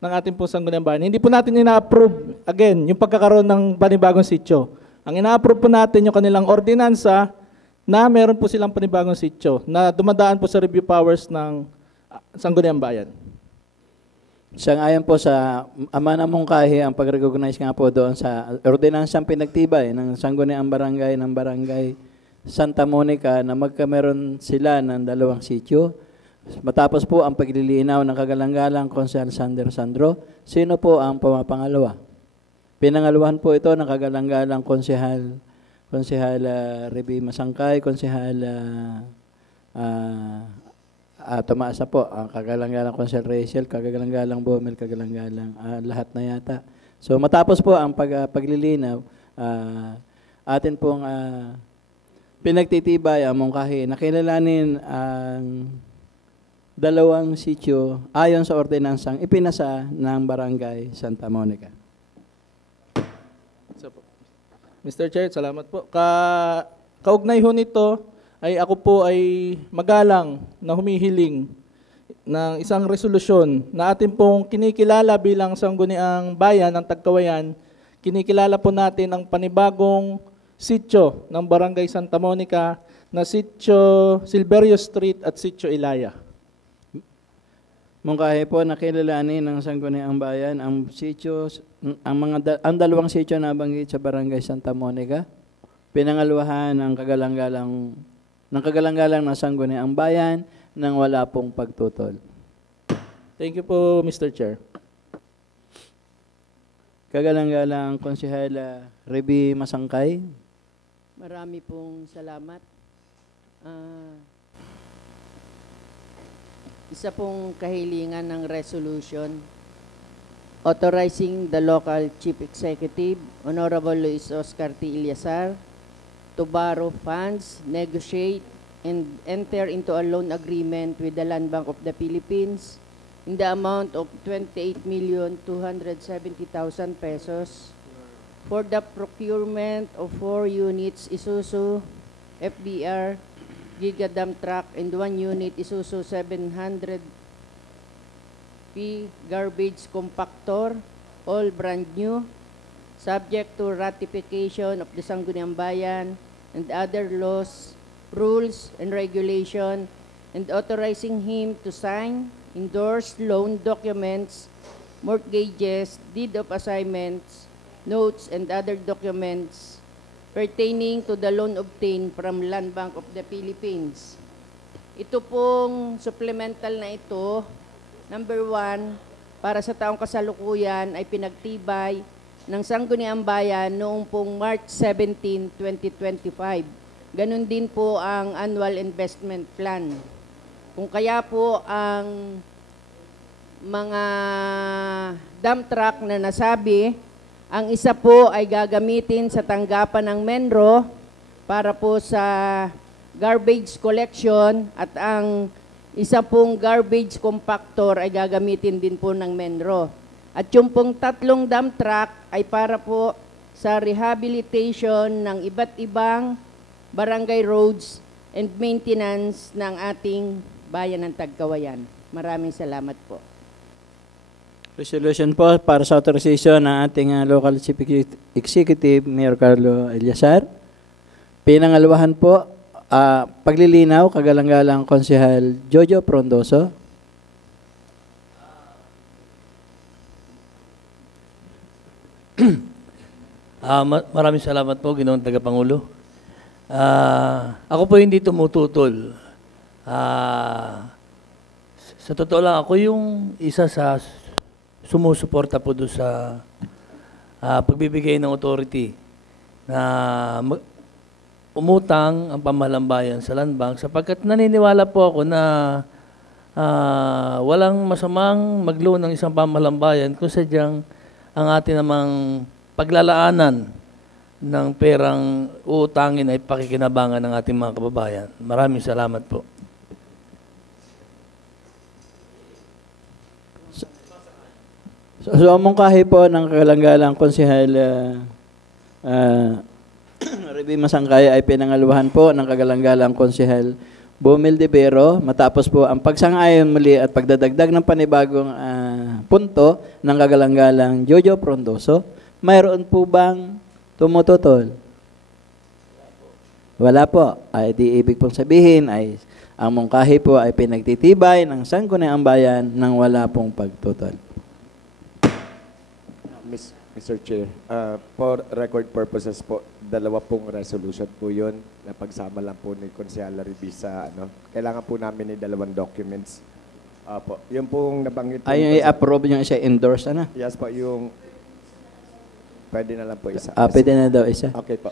ng ating pong Sangguniang Bayan. Hindi po natin ina-approve, again, yung pagkakaroon ng panibagong sitio. Ang ina-approve po natin yung kanilang ordinansa na meron po silang panibagong sitio na dumadaan po sa review powers ng Sangguniang Bayan. Sang-ayon po sa ama na mungkahi ang pag-recognize nga po doon sa ordinansang pinagtibay ng Sangguniang Barangay ng Barangay Santa Monica na magkameron sila ng dalawang sitio. Matapos po ang paglilinaw ng kagalang-galang Konsehal Sander Sandro, sino po ang pumapangalawa? Pinangalawahan po ito ng kagalang-galang Konsehal Reby Masangkay, Konsehal tumaasa po ang kagalang-galang Konsehal Rachel, kagalang-galang Bomel, kagalang-galang lahat na yata. So matapos po ang paglilinaw, atin pong pinagtitibay ang mungkahi na kilalanin ang dalawang sitio ayon sa ordinansang ipinasa ng Barangay Santa Monica. So, Mr. Chair, salamat po. Kaugnay ho nito, ay ako po ay magalang na humihiling ng isang resolusyon na atin pong kinikilala bilang Sangguniang Bayan ng Tagkawayan. Kinikilala po natin ang panibagong sitio ng Barangay Santa Monica na sitio Silverio Street at sitio Ilaya. Mungkahi po nakilalanin ng Sangguniang Bayan ang sitio, ang dalawang sitio na banggit sa Barangay Santa Monica. Pinangalawahan ng kagalang-galang na Sangguniang Bayan nang wala pong pagtutol. Thank you po, Mr. Chair. Kagalang-galang Konsehal Reby Masangkay. Marami pong salamat. Isa pong kahilingan ng resolution authorizing the local chief executive, Honorable Luis Oscar T. Ilyasar, to borrow funds, negotiate, and enter into a loan agreement with the Land Bank of the Philippines in the amount of 28,270,000 pesos for the procurement of 4 units Isuzu FBR Giga Dump Truck and 1 unit Isuzu 700P Garbage Compactor, all brand new, subject to ratification of the Sangguniang Bayan and other laws, rules, and regulation, and authorizing him to sign, endorse loan documents, mortgages, deed of assignments, notes, and other documents pertaining to the loan obtained from Land Bank of the Philippines. Ito pong supplemental na ito, number 1, para sa taong kasalukuyan ay pinagtibay ng Sangguniang Bayan noong pong March 17, 2025. Ganon din po ang annual investment plan. Kung kaya po ang mga dump truck na nasabi, ang isa po ay gagamitin sa tanggapan ng Menro para po sa garbage collection at ang isa pong garbage compactor ay gagamitin din po ng Menro. At yung pong 3 dump truck ay para po sa rehabilitation ng iba't ibang barangay roads and maintenance ng ating bayan ng Tagkawayan. Maraming salamat po. Resolution po para sa authorization ng ating local chief executive, Mayor Carlo Eliasar. Pinangalawahan po, paglilinaw, kagalang-galang Konsehal Jojo Frondoso. Maraming salamat po, Ginoong Tagapangulo. Ako po hindi tumututol. Sa totoo lang, ako yung isa sa sumusuporta po doon sa pagbibigay ng authority na umutang ang pamahalang bayan sa Land Bank sapagkat naniniwala po ako na walang masamang mag-loan ng isang pamahalang bayan kung sadyang ang atin namang paglalaanan ng perang uutangin ay pakikinabangan ng ating mga kababayan. Maraming salamat po. So mungkahi po ng kagalang-galang Konsehal Reby Masangkay ay pinangaluhan po ng kagalang-galang Konsehal Bomel de Vero matapos po ang pagsang-ayon muli at pagdadagdag ng panibagong punto ng kagalang-galang Jojo Frondoso. Mayroon po bang tumututol? Wala po. Ay di ibig pong sabihin ay ang mungkahi po ay pinagtitibay ng Sangguniang Bayan nang wala pong pagtutol. Mr. Chair, for record purposes po, 2 pong resolution po yun na pagsama lang po ni Konsehal Reby sa kailangan po namin ni 2 documents. Po, yung pong nabanggit po. Ay, i-approve yung isa, endorse na. Yes po, yung pwede na lang po isa. Pwede na daw isa. Okay po.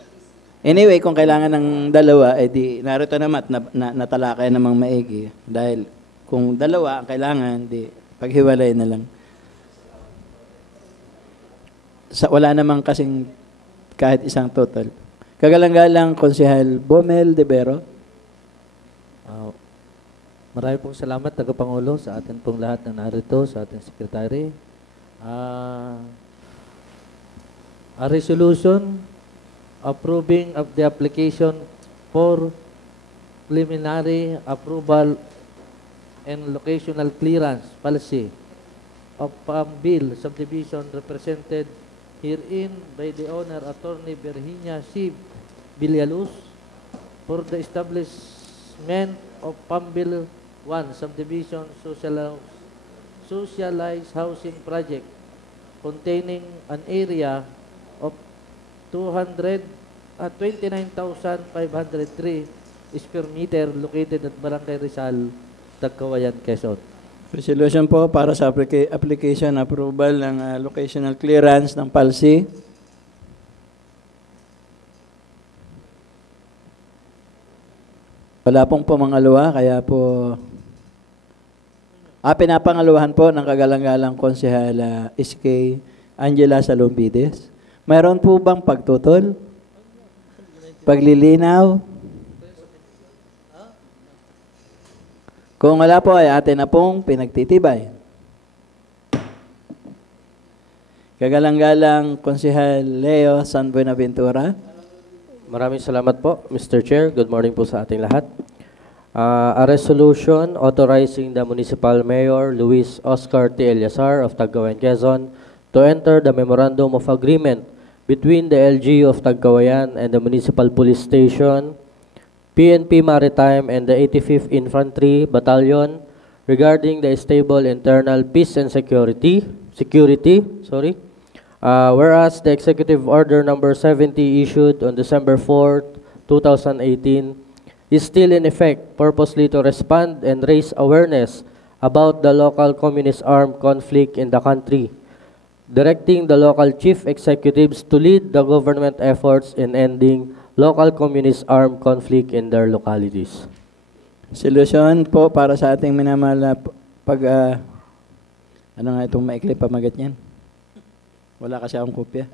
Anyway, kung kailangan ng 2, di narito naman at natalakay namang maigi. Dahil kung 2 ang kailangan, di paghiwalay na lang. Wala namang kasing kahit isang total. Kagalang-galang Konsehal Bomel de Vero. Marami pong salamat, Tagapangulo, sa atin pong lahat na narito, sa ating sekretary. A resolution approving of the application for preliminary approval and locational clearance policy of Palm Bill subdivision represented herein by the owner, Attorney Virginia C. Villaluz, for the establishment of Pambil 1 subdivision socialized housing project containing an area of 29,503 square meter located at Barangay Rizal, Tagkawayan, Quezon. Resolution po para sa application approval ng locational clearance ng PALSI. Wala pong pamangalawa, kaya po pinapangaluhan po ng kagalang-galang Konsehal SK Angela Salombides. Mayroon po bang pagtutol? Paglilinaw? Kung wala po ay atin na pong pinagtitibay. Kagalang-galang Konsehal Leo San Buenaventura. Maraming salamat po, Mr. Chair. Good morning po sa ating lahat. A resolution authorizing the Municipal Mayor Luis Oscar T. Eliasar of Tagkawayan, Quezon to enter the Memorandum of Agreement between the LGU of Tagkawayan and the Municipal Police Station, PNP Maritime, and the 85th Infantry Battalion regarding the stable internal peace and security. Whereas the Executive Order Number 70 issued on December 4, 2018 is still in effect, purposely to respond and raise awareness about the local communist armed conflict in the country, directing the local chief executives to lead the government efforts in ending local communist armed conflict in their localities. Solusyon po para sa ating minamahal ano nga itong maikli pamagat niyan? Wala kasi akong kopya.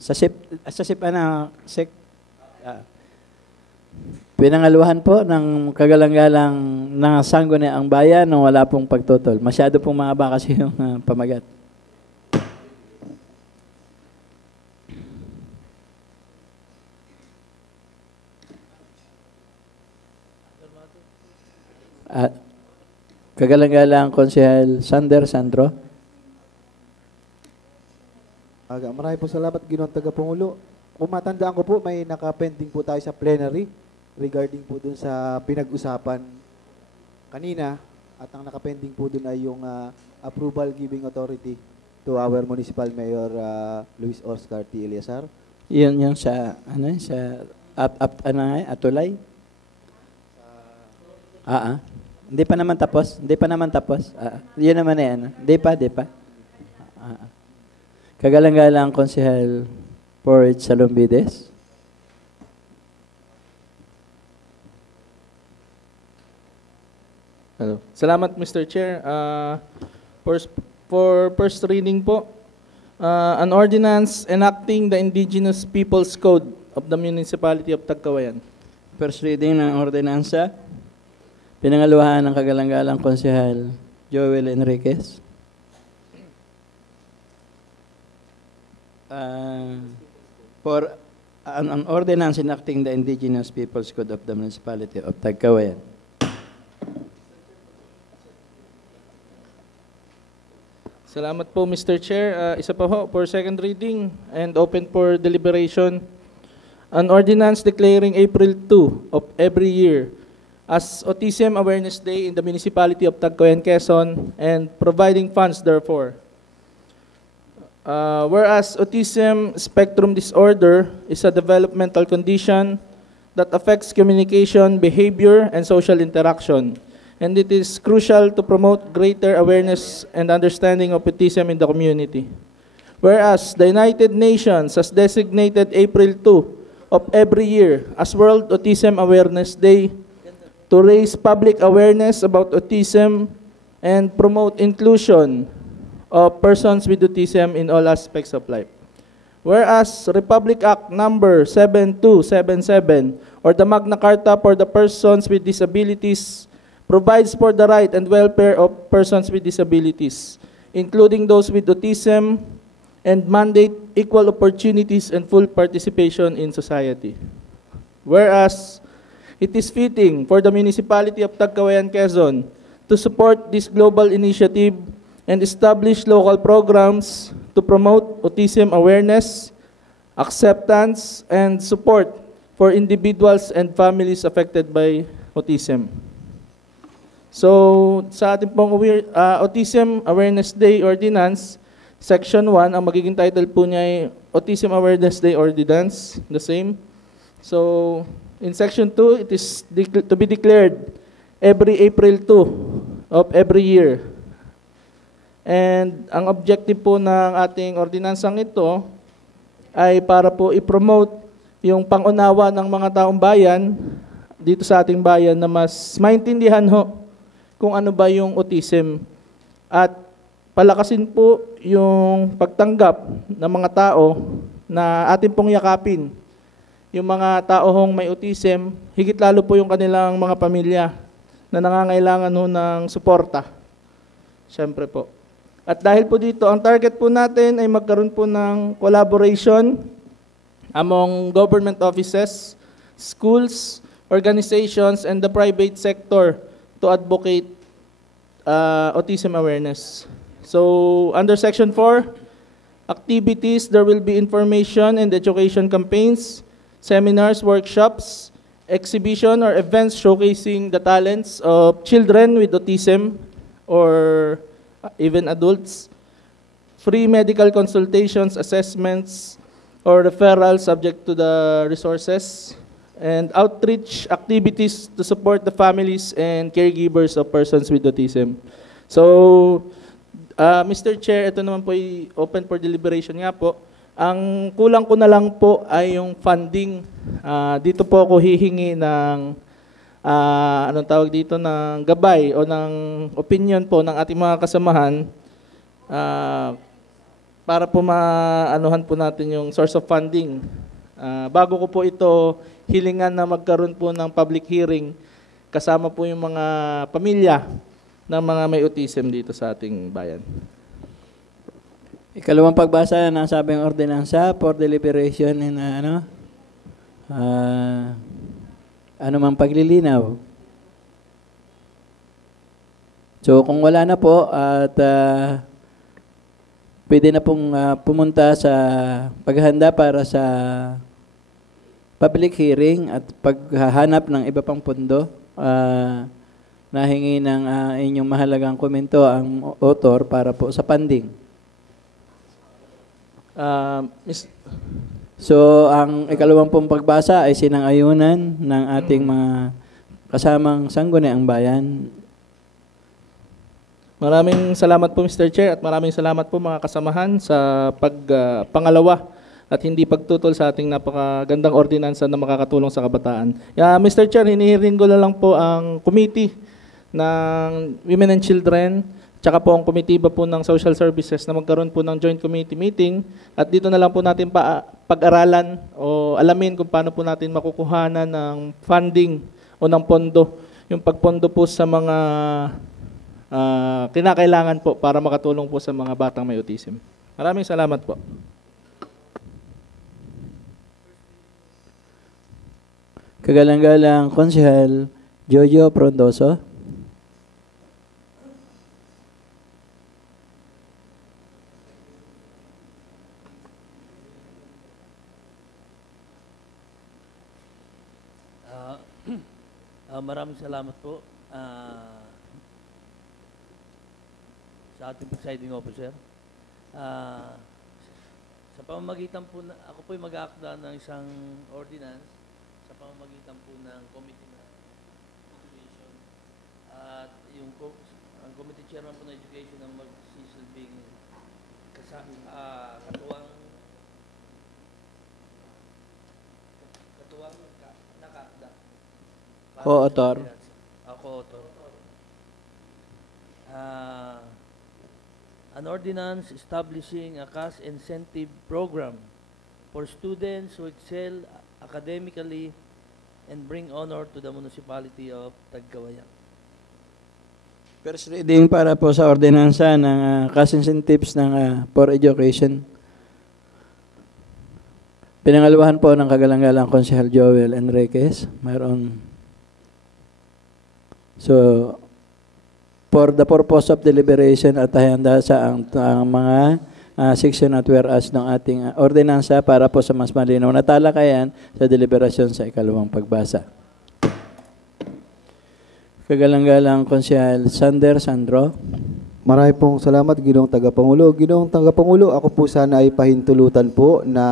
Sa SIP Pinangaluhan po ng kagalang-galang ng Sangguniang Bayan nang wala pong pagtutol. Masyado pong mahaba kasi yung pamagat. Kagalang-galang Konsehal Sander Sandro. Marami po salamat, Ginoong Tagapangulo. Kung matandaan ko po, may nakapending po tayo sa plenary regarding po dun sa pinag-usapan kanina, at ang nakapending po dun ay yung approval giving authority to our Municipal Mayor Luis Oscar T. Eliazar. Yun sa sa Atulay. Hindi pa naman tapos. Yun naman Hindi pa. Kagalang-galang Konsehal Porridge Salombides. Hello. Salamat, Mr. Chair. For first reading po, an ordinance enacting the Indigenous Peoples Code of the Municipality of Tagkawayan. First reading ng ordinansa. Pinangaluhan ng kagalang-galang Konsehal Joel Enriquez. For an ordinance enacting the Indigenous Peoples Code of the Municipality of Tagkawayan. Salamat po, Mr. Chair. Isa pa ho, for second reading and open for deliberation. An ordinance declaring April 2 of every year as Autism Awareness Day in the Municipality of Tagkawayan, Quezon, and providing funds therefore. Whereas autism spectrum disorder is a developmental condition that affects communication, behavior, and social interaction, and it is crucial to promote greater awareness and understanding of autism in the community. Whereas the United Nations has designated April 2 of every year as World Autism Awareness Day to raise public awareness about autism and promote inclusion of persons with autism in all aspects of life. Whereas Republic Act number 7277 or the Magna Carta for the Persons with Disabilities provides for the right and welfare of persons with disabilities, including those with autism, and mandate equal opportunities and full participation in society. Whereas it is fitting for the Municipality of Tagkawayan, Quezon to support this global initiative and establish local programs to promote autism awareness, acceptance, and support for individuals and families affected by autism. So, sa ating pong Autism Awareness Day Ordinance, Section 1, ang magiging title po niya ay Autism Awareness Day Ordinance, the same. So, in Section 2, it is to be declared every April 2 of every year. And ang objective po ng ating ordinansang ito ay para po i-promote yung pangunawa ng mga taong bayan dito sa ating bayan na mas maintindihan ho kung ano ba yung autism at palakasin po yung pagtanggap ng mga tao na ating pong yakapin. Yung mga tao hong may autism, higit lalo po yung kanilang mga pamilya na nangangailangan ho ng suporta. Siyempre po. At dahil po dito, ang target po natin ay magkaroon po ng collaboration among government offices, schools, organizations, and the private sector to advocate autism awareness. So, under Section 4, activities, there will be information and education campaigns, seminars, workshops, exhibition or events showcasing the talents of children with autism or even adults, free medical consultations, assessments, or referrals subject to the resources, and outreach activities to support the families and caregivers of persons with autism. So, Mr. Chair, ito naman po ay open for deliberation nga po. Ang kulang ko na lang po ay yung funding. Dito po ako hihingi ng anong tawag dito, ng gabay o ng opinion po ng ating mga kasamahan para po maanuhan po natin yung source of funding Bago ko po ito hilingan na magkaroon po ng public hearing, kasama po yung mga pamilya ng mga may autism dito sa ating bayan. Ikalawang pagbasa ng sabing ordinansa for deliberation in mang paglilinaw. So kung wala na po at pwede na pong pumunta sa paghahanda para sa public hearing at paghahanap ng iba pang pondo. Nahingi ng inyong mahalagang komento ang author para po sa funding. So, ang ikalawang pong pagbasa ay sinang-ayunan ng ating mga kasamang sangguniang bayan. Maraming salamat po Mr. Chair at maraming salamat po mga kasamahan sa pangalawa at hindi pagtutol sa ating napakagandang ordinansa na makakatulong sa kabataan. Mr. Chair, hinihiring ko na lang po ang committee ng Women and Children tsaka po ang komitiba po ng Social Services na magkaroon po ng joint committee meeting at dito na lang po natin pag-aralan o alamin kung paano po natin makukuhanan ng funding o ng pondo. Yung pagpondo po sa mga kinakailangan po para makatulong po sa mga batang may autism. Maraming salamat po. Kagalang-galang Konsehal Jojo Frondoso. Maraming salamat po sa ating presiding officer. Sa pamamagitan po, ako po'y mag-aakda ng isang ordinance sa pamamagitan po ng committee na education at ang committee chairman po ng education ang magsisilbing katuwang nakaakda. Co-author. Co-author. An ordinance establishing a cash incentive program for students who excel academically and bring honor to the municipality of Tagkawayan. First reading para po sa ordinansa ng cash incentives ng for education. Pinangalawahan po ng kagalang-galang Konsehal Joel Enriquez. Mayroon. So, for the purpose of deliberation at handa sa ang mga section at whereas ng ating ordinansa para po sa mas malinaw na talakayan sa deliberasyon sa ikalawang pagbasa. Kagalang-galang Konsehal Sander Sandro. Marami pong salamat, Ginoong Tagapangulo. Ginoong Tagapangulo, ako po sana ay pahintulutan po na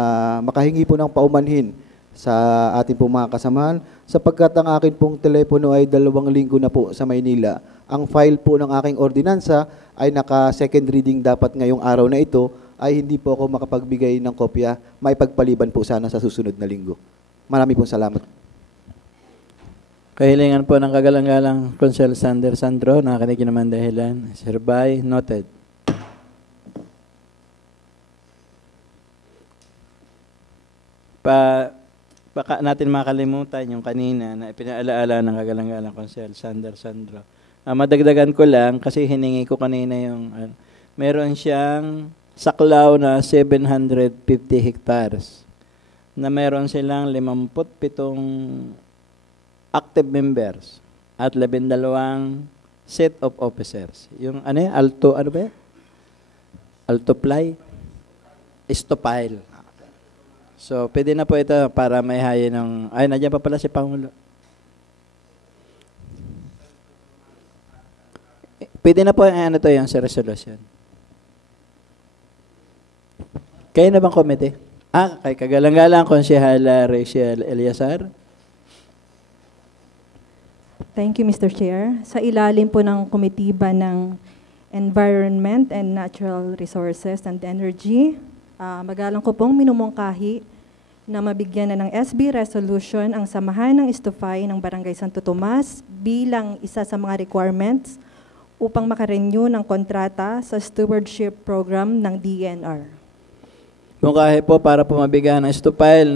makahingi po ng paumanhin sa ating pong mga kasamahan sapagkat ang akin pong telepono ay 2 linggo na po sa Maynila. Ang file po ng aking ordinansa ay naka-second reading dapat ngayong araw na ito ay hindi po ako makapagbigay ng kopya. May pagpaliban po sana sa susunod na linggo. Marami pong salamat. Kahilingan po ng kagalang-galang Konsehal Sander Sandro, nakikinig naman dahilan. Sir Bay, noted. Baka natin makalimutan yung kanina na ipinaalaala ng kagalang-galang Konsehal Sander Sandro. Madagdagan ko lang kasi hiningi ko kanina yung meron siyang saklaw na 750 hectares na meron silang 57 active members at 12 set of officers. Yung alto, ano ba yan? Altoply? Estopile. So, pwede na po ito para may hayin ng... Ay, nandiyan pa pala si Pangulo. Pwede na po yung yung sa resolution. Kayo na bang komite? Kay kagalang-galang Konsehal Rachel Eliazar. Thank you, Mr. Chair. Sa ilalim po ng komitiba ng Environment and Natural Resources and Energy, magalang ko pong minumungkahi na mabigyan na ng SB resolution ang samahan ng Istufay ng Barangay Santo Tomas bilang isa sa mga requirements upang makarenew ng kontrata sa stewardship program ng DNR. mungkahi po para po mabigyan ng estupile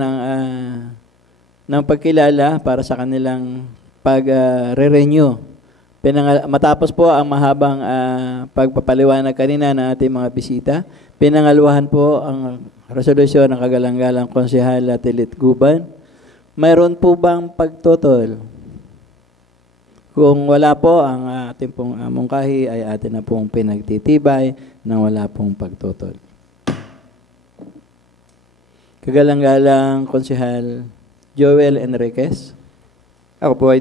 ng pagkilala para sa kanilang pag-renew. Matapos po ang mahabang pagpapaliwanag kanina ng ating mga bisita, pinangaluhan po ang resolusyon ng kagalang-galang Konsehal Atilit Guban. Mayroon po bang pagtutol? Kung wala po, ang ating pong mungkahi ay atin na pong pinagtitibay na wala pong pagtutol. Kagalang-galang Konsehal Joel Enriquez. Ako po ay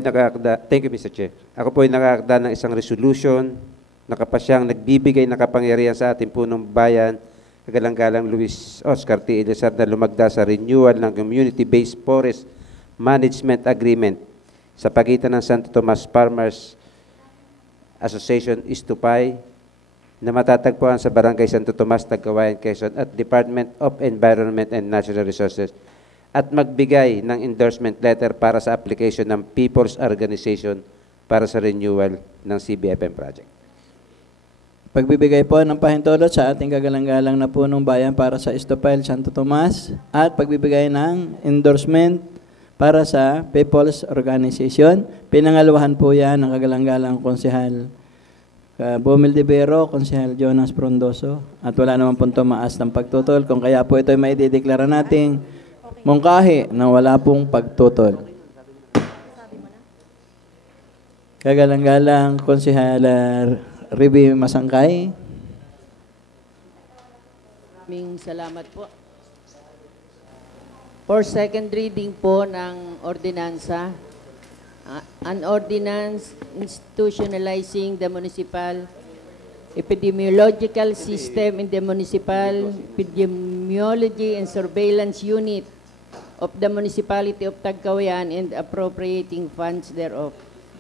thank you, Mr. Chair. Ako po ay nakakda ng isang resolution na kapasyang nagbibigay ng kapangyarihan sa ating punong bayan, kagalang-galang Luis Oscar T. Eliazar, na lumagda sa renewal ng Community-Based Forest Management Agreement sa pagitan ng Santo Tomas Farmers Association Istupay na matatagpuan sa Barangay Santo Tomas, Tagkawayan, Quezon at Department of Environment and Natural Resources at magbigay ng endorsement letter para sa application ng People's Organization para sa renewal ng CBFM project. Pagbibigay po ng pahintulot sa ating kagalang-galang na punong bayan para sa Istupay, Santo Tomas at pagbibigay ng endorsement para sa People's Organization. Pinangaluhan po yan ng kagalang-galang Konsehal Bomel de Vero, Konsehal Jonas Frondoso, at wala naman pong tumaas ng pagtutol. Kung kaya po ito ay maidideklara nating mungkahi na wala pong pagtutol. Kagalang-galang Konsehal Riby Masangkay. Maraming salamat po. For second reading po ng ordinansa, an ordinance institutionalizing the municipal epidemiological system in the municipal epidemiology and surveillance unit of the municipality of Tagkawayan and appropriating funds thereof.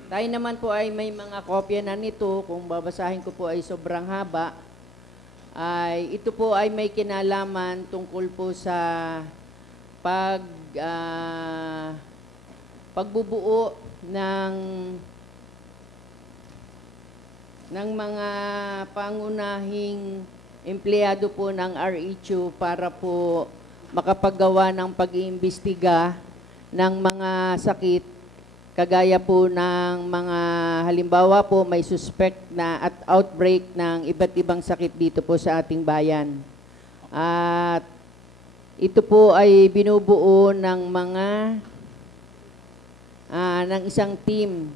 Tayo naman po ay may mga kopya na nito, kung babasahin ko po ay sobrang haba. Ito po ay may kinalaman tungkol po sa pagbubuo ng mga pangunahing empleyado po ng RHU para po makapaggawa ng pag-iimbestiga ng mga sakit, kagaya po ng mga halimbawa po may suspect na at outbreak ng iba't ibang sakit dito po sa ating bayan. At ito po ay binubuo ng ng isang team.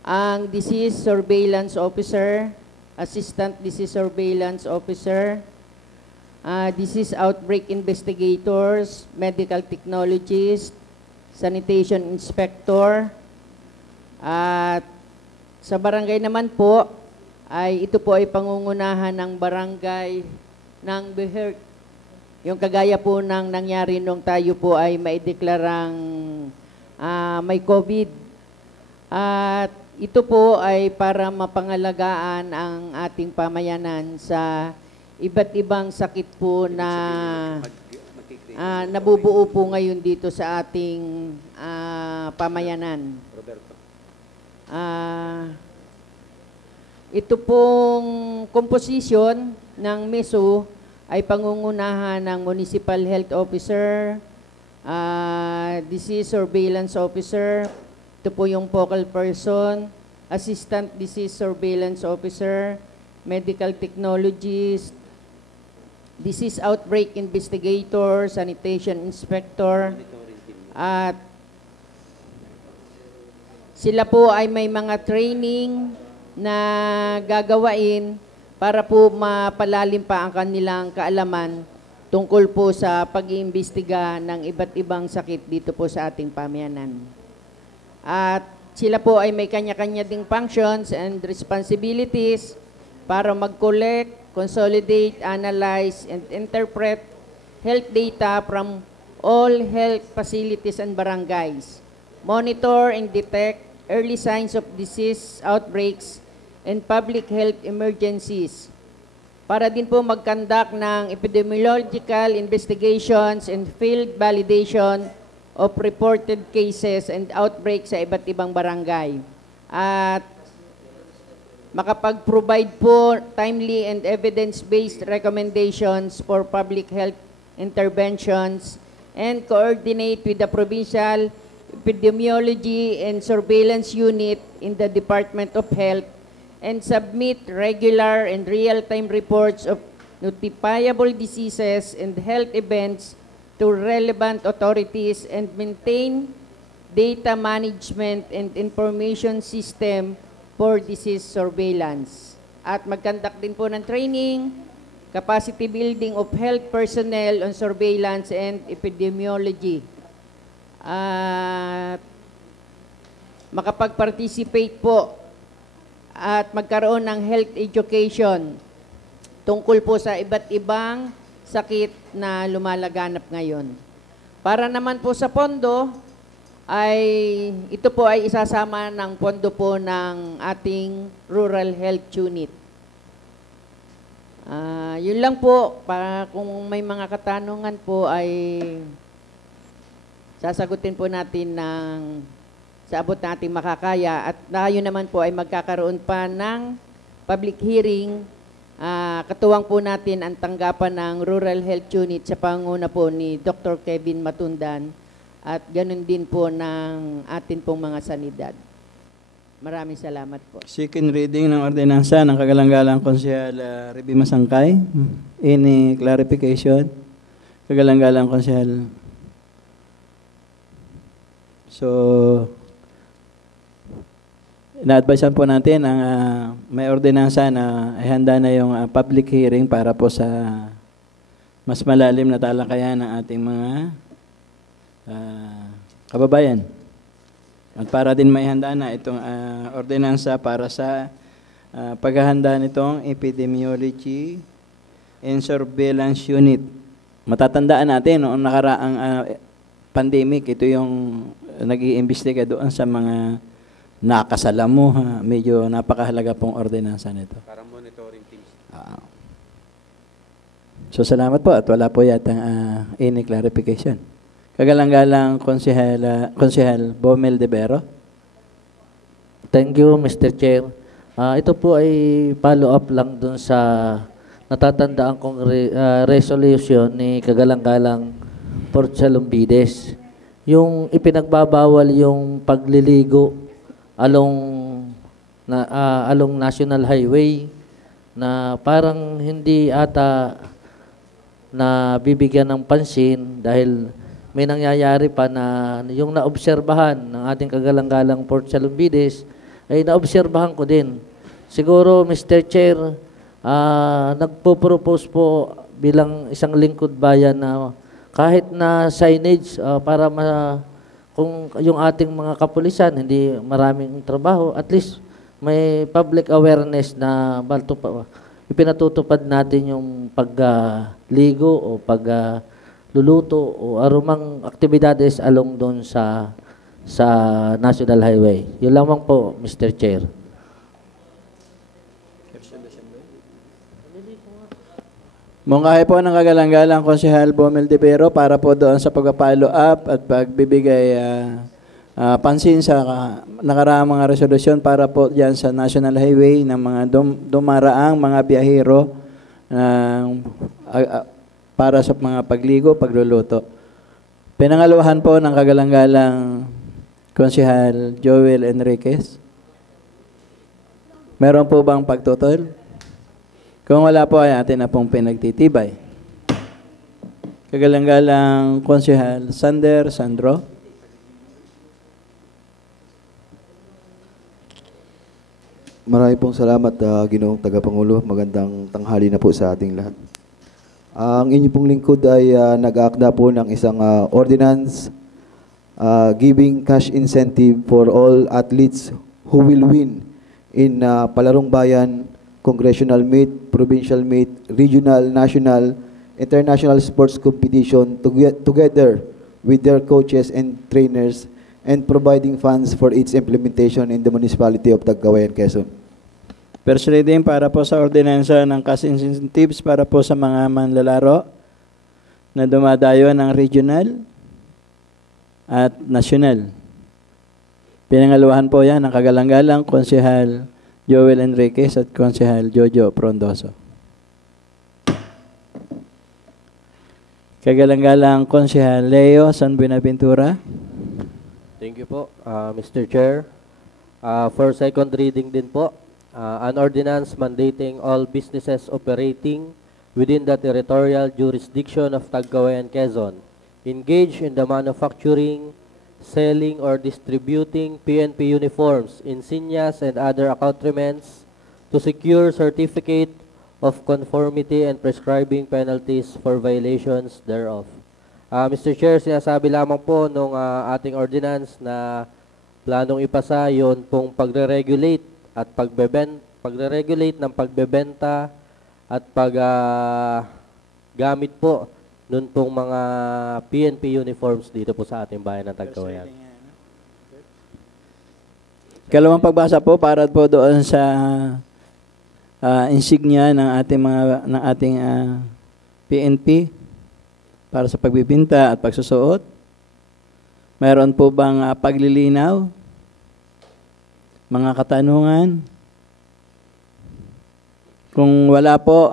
Ang Disease Surveillance Officer, Assistant Disease Surveillance Officer, Disease Outbreak Investigators, Medical Technologist, Sanitation Inspector, at sa barangay naman po, ito po ay pangungunahan ng barangay ng Behert. Yung kagaya po ng nangyari nung tayo po ay maideklarang may COVID. At ito po ay para mapangalagaan ang ating pamayanan sa iba't ibang sakit po na nabubuo po ngayon dito sa ating pamayanan. Ito pong komposisyon ng MESO ay pangungunahan ng Municipal Health Officer, Disease Surveillance Officer, ito po yung focal person, Assistant Disease Surveillance Officer, Medical Technologist, Disease Outbreak Investigator, Sanitation Inspector, at sila po ay may mga training na gagawain para po mapalalim pa ang kanilang kaalaman tungkol po sa pag-iimbestiga ng iba't ibang sakit dito po sa ating pamayanan. At sila po ay may kanya-kanya ding functions and responsibilities para mag-collect, consolidate, analyze, and interpret health data from all health facilities and barangays, monitor and detect early signs of disease outbreaks and public health emergencies, para din po mag-conduct ng epidemiological investigations and field validation of reported cases and outbreaks sa iba't ibang barangay. At makapag-provide po timely and evidence-based recommendations for public health interventions and coordinate with the Provincial Epidemiology and Surveillance Unit in the Department of Health and submit regular and real-time reports of notifiable diseases and health events to relevant authorities and maintain data management and information system for disease surveillance. At mag-conduct din po ng training, capacity building of health personnel on surveillance and epidemiology. At makapag-participate po at magkaroon ng health education tungkol po sa iba't ibang sakit na lumalaganap ngayon. Para naman po sa pondo, ito po ay isasama ng pondo po ng ating Rural Health Unit. Yun lang po, para kung may mga katanungan po ay sasagutin po natin sa abot nating makakaya, at tayo naman po ay magkakaroon pa ng public hearing. Katuwang po natin ang tanggapan ng Rural Health Unit sa panguna po ni Dr. Kevin Matundan at ganun din po ng atin pong mga sanidad. Maraming salamat po. Second reading ng ordinansa ng kagalang-galang Konsehal Reby Masangkay. Any clarification? Kagalang-galang Konsehal. So, ina-advisean po natin ang may ordinansa na ihanda na yung public hearing para po sa mas malalim na talakayan ng ating mga kababayan. At para din maihanda na itong ordinansa para sa paghahanda nitong Epidemiology and Surveillance Unit. Matatandaan natin noong nakaraang pandemic, ito yung nag-iimbestiga doon sa mga nakasalamuha. Medyo napakahalaga pong ordinansa nito. Parang monitoring teams. So salamat po at wala po yatang any clarification. Kagalang-galang Konsehal Bomel de Vero. Thank you, Mr. Chair. Ito po ay follow-up lang dun sa natatandaan kong resolution ni kagalang-galang Port Salumbides. Yung ipinagbabawal yung pagliligo along National Highway na parang hindi ata na bibigyan ng pansin dahil may nangyayari pa na yung naobserbahan ng ating kagalang-galang Port Salumbides ay naobserbahan ko din. Siguro, Mr. Chair, nagpo-propose po bilang isang lingkod bayan na kahit na signage para kung yung ating mga kapulisan hindi maraming trabaho, at least may public awareness na ipinatutupad natin yung pagligo o pagluluto o arumang aktibidades along doon sa National Highway. Yun lamang po, Mr. Chair. Mungkahi po ng kagalang-galang Konsehal Bomel de Vero para po doon sa pag-follow up at pagbibigay pansin sa nakaraang mga resolusyon para po diyan sa National Highway ng mga dumaraang mga biyahero para sa mga pagligo, pagluluto. Pinangalawahan po ng kagalang-galang Konsehal Joel Enriquez. Meron po bang pagtutol? Kung wala po ay atin na pong pinagtitibay. Kagalang-galang Konsehal Sander Sandro. Marami pong salamat, Ginoong Tagapangulo. Magandang tanghali na po sa ating lahat. Ang inyong pong lingkod ay nag-aakda po ng isang ordinance giving cash incentive for all athletes who will win in Palarong Bayan, Congressional Meet, Provincial Meet, Regional, National, International Sports Competition together with their coaches and trainers and providing funds for its implementation in the municipality of Tagkawayan, Quezon. First reading para po sa ordinansa ng cash incentives para po sa mga manlalaro na dumadayo ng regional at national. Pinangalawahan po yan ng kagalang-galang Konsehal Joel Enriquez at Konsehal Jojo Frondoso. Kagalang-galang Konsehal Leo San Buenaventura. Thank you po, Mr. Chair. For second reading din po, an ordinance mandating all businesses operating within the territorial jurisdiction of Tagkawayan, Quezon, engage in the manufacturing, selling, or distributing PNP uniforms, insignias, and other accoutrements to secure certificate of conformity and prescribing penalties for violations thereof. Mr. Chair, sinasabi lamang po nung ating ordinance na planong ipasa yon pong pagre-regulate at pagre-regulate ng pagbebenta at paggamit po nun pong mga PNP uniforms dito po sa ating bayan ng Tagkawayan. Kalawang pagbasa po para po doon sa insignia ng ating PNP para sa pagbibinta at pagsusuot. Mayroon po bang paglilinaw? Mga katanungan? Kung wala po,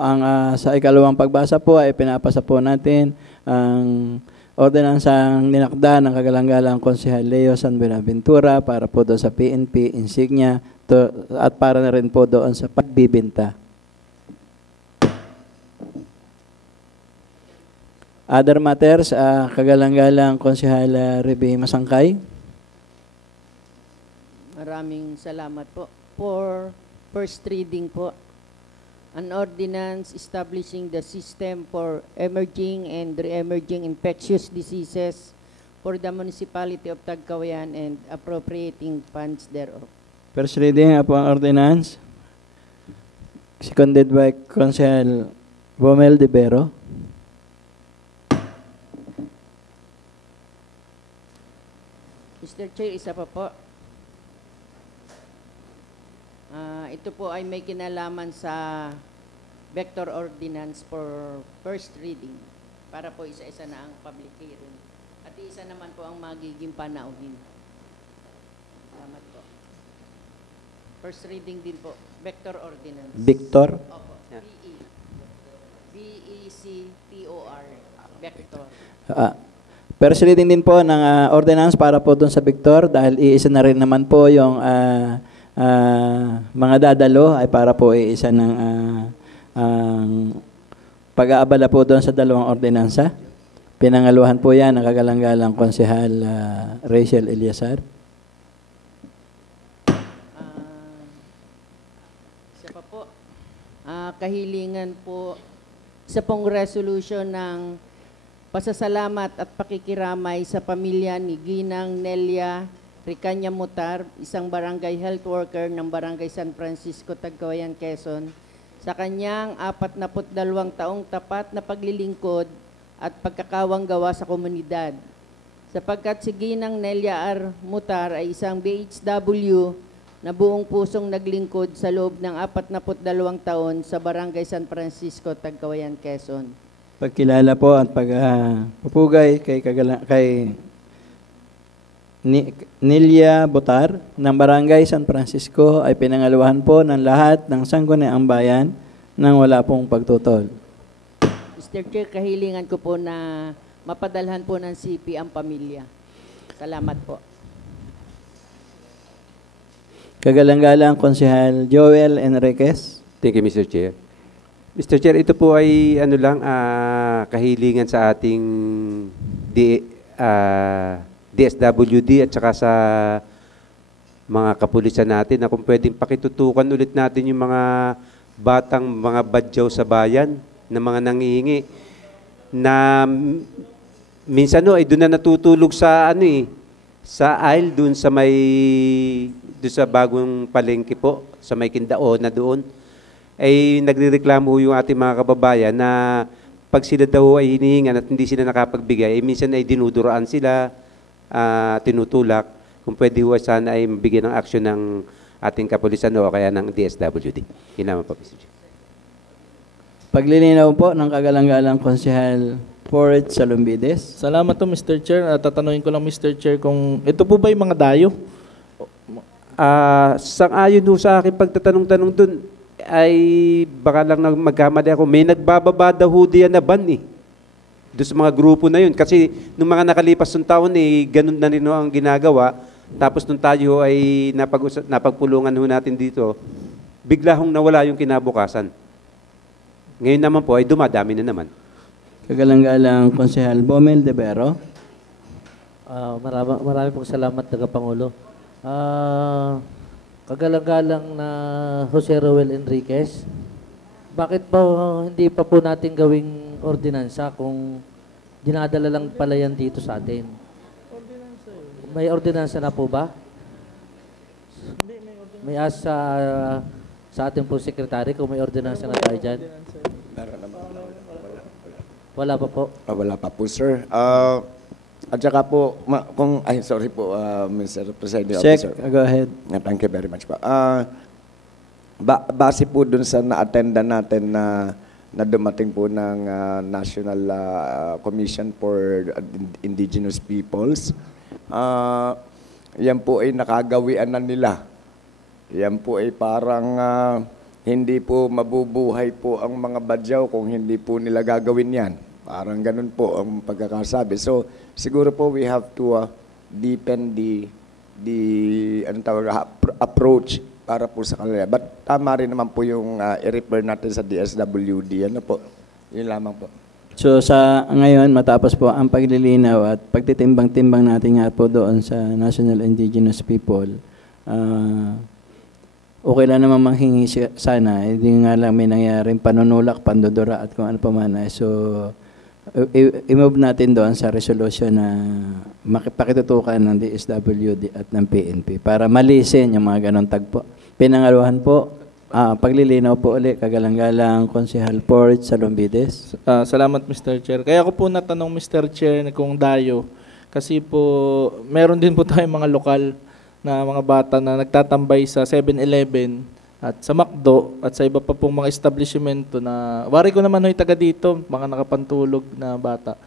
sa ikalawang pagbasa po ay pinapasa po natin ang ordinansang ninakda ng kagalang-galang Konsehal Leo San Buenaventura para po doon sa PNP insignia at para na rin po doon sa pagbibinta. Other matters, kagalang-galang Konsehal Rebe Masangkay. Maraming salamat po. For first reading po, an ordinance establishing the system for emerging and re-emerging infectious diseases for the municipality of Tagkawayan and appropriating funds thereof. First reading po ang ordinance. Seconded by Konsehal Bomel de Vero. Mr. Chair, isa pa po. Ito po ay may kinalaman sa vector ordinance for first reading para po isa-isa na ang public hearing. At isa naman po ang magiging panauhin. Salamat po. First reading din po, vector ordinance. Victor. Opo, V-E-C-T-O-R, vector. First reading din po ng ordinance para po doon sa Victor dahil iisa na rin naman po yung mga dadalo ay para po iisa ng pag-aabala po doon sa dalawang ordinansa. Pinangaluhan po yan ng kagalang-galang Konsehal Rachel Eliazar. Isa pa po, kahilingan po sa pong resolution ng pasasalamat at pakikiramay sa pamilya ni Ginang Nelia Ricanya Mutar, isang barangay health worker ng Barangay San Francisco, Tagkawayan, Quezon, sa kanyang 42 taong tapat na paglilingkod at pagkakawang gawa sa komunidad. Sapagkat si Ginang Nelia R. Mutar ay isang BHW na buong pusong naglingkod sa loob ng 42 taon sa Barangay San Francisco, Tagkawayan, Quezon. Pagkilala po at pagpupugay kay Nelia Botar ng Barangay San Francisco ay pinangaluhan po ng lahat ng sangguniang bayan nang wala pong pagtutol. Mr. Chair, kahilingan ko po na mapadalhan po ng CP ang pamilya. Salamat po. Kagalang-galang Konsehal Joel Enriquez. Thank you, Mr. Chair. Mr. Chair, ito po ay kahilingan sa ating DSWD at saka sa mga kapulisan natin na kung pwedeng pakitutukan ulit natin yung mga batang mga badyaw sa bayan na mga nangihingi na minsan ay doon na natutulog sa sa aisle doon sa bagong palengke po sa may Kindao na doon ay nagrereklamo yung ating mga kababayan na pag sila daw ay hinihingan at hindi sila nakapagbigay, minsan ay dinuduraan sila, tinutulak. Kung pwede huwa sana ay mabigyan ng aksyon ng ating kapulisan o kaya ng DSWD. Yun naman po, Mr. Chair. Paglilinaw po ng kagalang-galang Konsehal Porret Salumbides. Salamat to, Mr. Chair. Tatanungin ko lang, Mr. Chair, kung ito po ba yung mga dayo? Sang-ayon ho sa akin pagtatanong-tanong dun, ay baka lang magkamali ako. May nagbababa daw ho diyan na ban eh. doon sa mga grupo na yun. Kasi nung mga nakalipas ng taon, ganun na rin ho ang ginagawa. Tapos nung tayo ay napagpulungan ho natin dito, bigla hong nawala yung kinabukasan. Ngayon naman po ay dumadami na naman. Kagalang-galang Konsehal Bomel de Vero. Marami pong salamat, Tagapangulo. Kagalang-galang na Jose Roel Enriquez, bakit pa hindi pa po natin gawing ordinansa kung dinadala lang pala yan dito sa atin? May ordinansa na po ba? May asa sa ating po sekretary kung may ordinansa na tayo dyan? Wala pa po? Wala pa po, sir. At saka po, sorry po, Mr. Presiding Officer. Go ahead. Thank you very much po. Base po dun sa na-attendan natin na dumating po ng National Commission for Indigenous Peoples, yan po ay nakagawian na nila. Yan po ay parang hindi po mabubuhay po ang mga badyaw kung hindi po nila gagawin yan. Parang ganun po ang pagkakasabi. So, siguro po we have to deepen the approach para po sa kanila. But tama rin naman po yung i-refer natin sa DSWD. Ano po? Yun lamang po. So sa ngayon, matapos po ang paglilinaw at pagtitimbang-timbang natin nga po doon sa National Indigenous People, okay lang naman manghingi sana. Hindi nga lang may nangyaring panunulak, pandodora at kung ano pa man. So, i-move natin doon sa resolution na makipakitutukan ng DSWD at ng PNP para malisin yung mga ganong tagpo. Pinangaluhan po, paglilinaw po ulit, kagalang-galang Konsehal Port Salombides. Salamat, Mr. Chair. Kaya ako po natanong, Mr. Chair, kung dayo, kasi po meron din po tayong mga lokal na mga bata na nagtatambay sa 7-Eleven at sa McDo at sa iba pa pong mga establishmento na wari ko naman ho'y taga dito, mga nakapantulog na bata.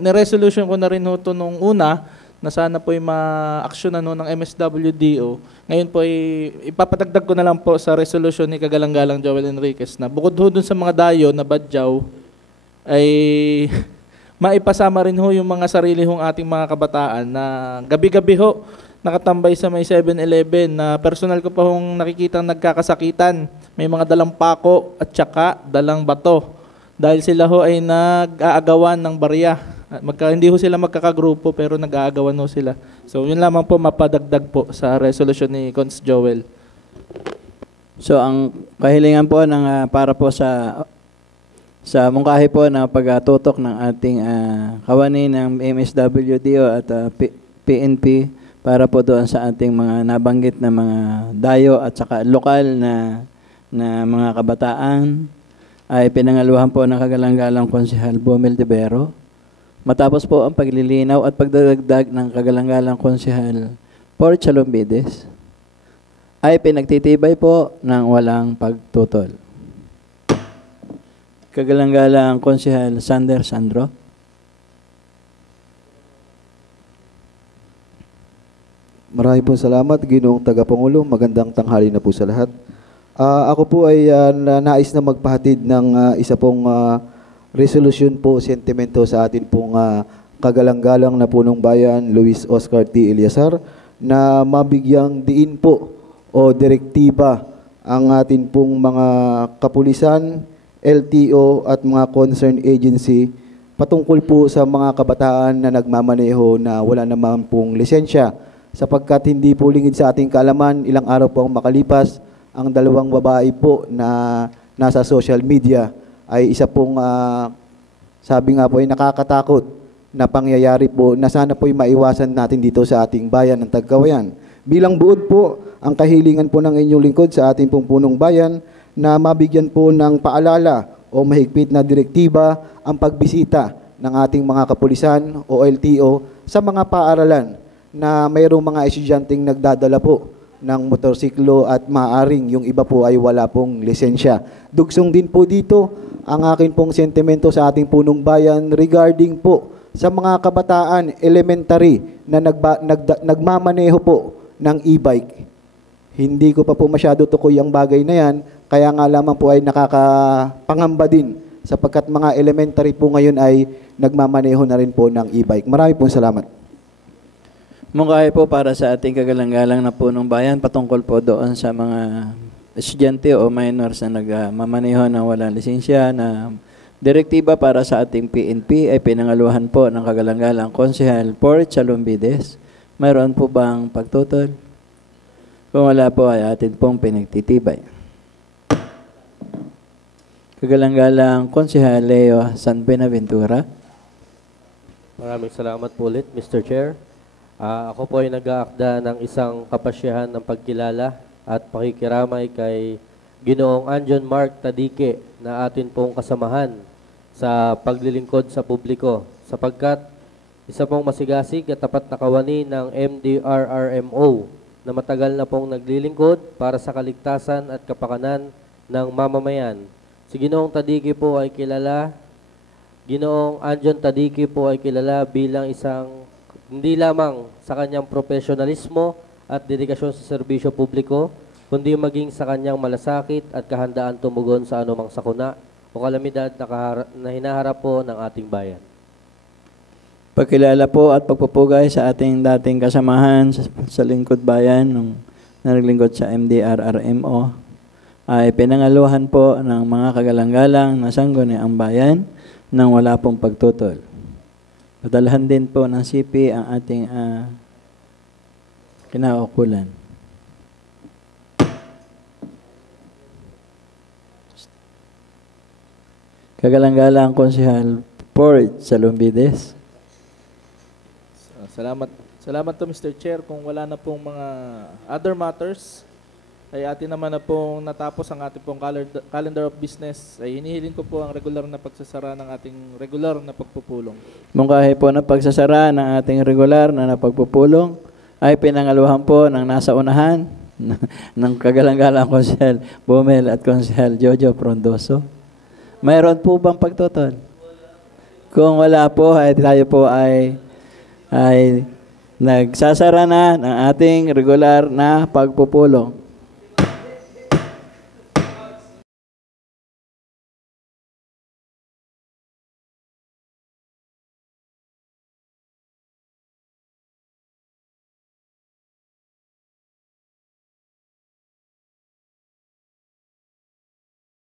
Ni-resolution ko na rin ho ito nung una na sana po yung ma-aksyonan ng MSWDO. Ngayon po ipapadagdag ko na lang po sa resolution ni Kagalang-galang Joel Enriquez na bukod ho dun sa mga dayo na badyaw ay maipasama rin ho yung mga sarili hong ating mga kabataan na gabi-gabi ho nakatambay sa may 7-Eleven na personal ko pa hong nakikitang nagkakasakitan. May mga dalang pako at saka dalang bato. Dahil sila ho ay nag-aagawan ng barya. Hindi ho sila magkakagrupo pero nag-aagawan ho sila. So yun lamang po mapadagdag po sa resolution ni Cons Joel. So ang kahilingan po ng para po sa mungkahi po na pagtutok ng ating kawani ng MSWDO at PNP para po doon sa ating mga nabanggit na mga dayo at saka lokal na mga kabataan ay pinangaluhan po ng Kagalang-galang Konsehal Bomel de Vero. Matapos po ang paglilinaw at pagdadagdag ng Kagalang-galang Konsehal Port Salombides ay pinagtitibay po ng walang pagtutol. Kagalang-galang Konsehal Sander Sandro. Marami po salamat, Ginoong Tagapangulo. Magandang tanghali na po sa lahat. Ako po ay nais na magpahatid ng isa pong resolution po, sentimento sa atin pong kagalang-galang na punong bayan, Luis Oscar T. Eliazar, na mabigyang diin po o direktiba ang atin pong mga kapulisan, LTO at mga concerned agency patungkol po sa mga kabataan na nagmamaneho na wala naman pong lisensya. Sapagkat hindi po lingid sa ating kaalaman, ilang araw po ang makalipas, ang dalawang babae po na nasa social media ay isa pong, sabi nga po, ay nakakatakot na pangyayari po na sana po ay maiwasan natin dito sa ating bayan ng Tagkawayan. Bilang buod po, ang kahilingan po ng inyong lingkod sa ating pong punong bayan na mabigyan po ng paalala o mahigpit na direktiba ang pagbisita ng ating mga kapulisan o LTO sa mga paaralan na mayroong mga estudyanteng nagdadala po ng motorsiklo at maaring yung iba po ay wala pong lisensya. Dugsong din po dito ang akin pong sentimento sa ating punong bayan regarding po sa mga kabataan elementary na nagmamaneho po ng e-bike. Hindi ko pa po masyado tukoy ang bagay na yan, kaya nga lamang po ay nakakapangamba din sapagkat mga elementary po ngayon ay nagmamaneho na rin po ng e-bike. Marami pong salamat. Mungkahi po para sa ating kagalang-galang na punong bayan patungkol po doon sa mga estudyante o minors na nagmamaneho na walang lisensya na direktiba para sa ating PNP ay pinangaluhan po ng kagalang-galang Konsehal Port Salumbides. Mayroon po bang pagtutol? Kung wala po ay atin pong pinagtitibay. Kagalang-galang Konsehal Leo San Benaventura. Maraming salamat po ulit, Mr. Chair. Ako po ay nag-aakda ng isang kapasyahan ng pagkilala at pakikiramay kay Ginoong Anjon Mark Tadike na atin pong kasamahan sa paglilingkod sa publiko sapagkat isa pong masigasig at tapat na kawani ng MDRRMO na matagal na pong naglilingkod para sa kaligtasan at kapakanan ng mamamayan. Si Ginoong Tadike po ay kilala, Ginoong Anjon Tadike po ay kilala bilang isang hindi lamang sa kanyang profesionalismo at dedikasyon sa serbisyo publiko, kundi maging sa kanyang malasakit at kahandaan tumugon sa anumang sakuna o kalamidad na hinaharap po ng ating bayan. Pagkilala po at pagpupugay sa ating dating kasamahan sa lingkod bayan nung naglingkod sa MDRRMO ay pinangaluhan po ng mga kagalang-galang na sangguniang bayan nang wala pong pagtutol. Padalhan din po ng CP ang ating kinaukulan. Kagalang-galang Konsehal Port Salumbides. Salamat to Mr. Chair. Kung wala na pong mga other matters, ay atin naman na pong natapos ang ating pong calendar of business. Ay hinihiling ko po ang regular na pagsasara ng ating regular na pagpupulong. Mungkahi po na pagsasara ng ating regular na pagpupulong ay pinangaluhan po ng nasa unahan ng kagalang-galang Konsehal Bomel at Konsehal Jojo Frondoso. Mayroon po bang pagtutol? Kung wala po, ay tayo po ay nagsasara na ng ating regular na pagpupulong.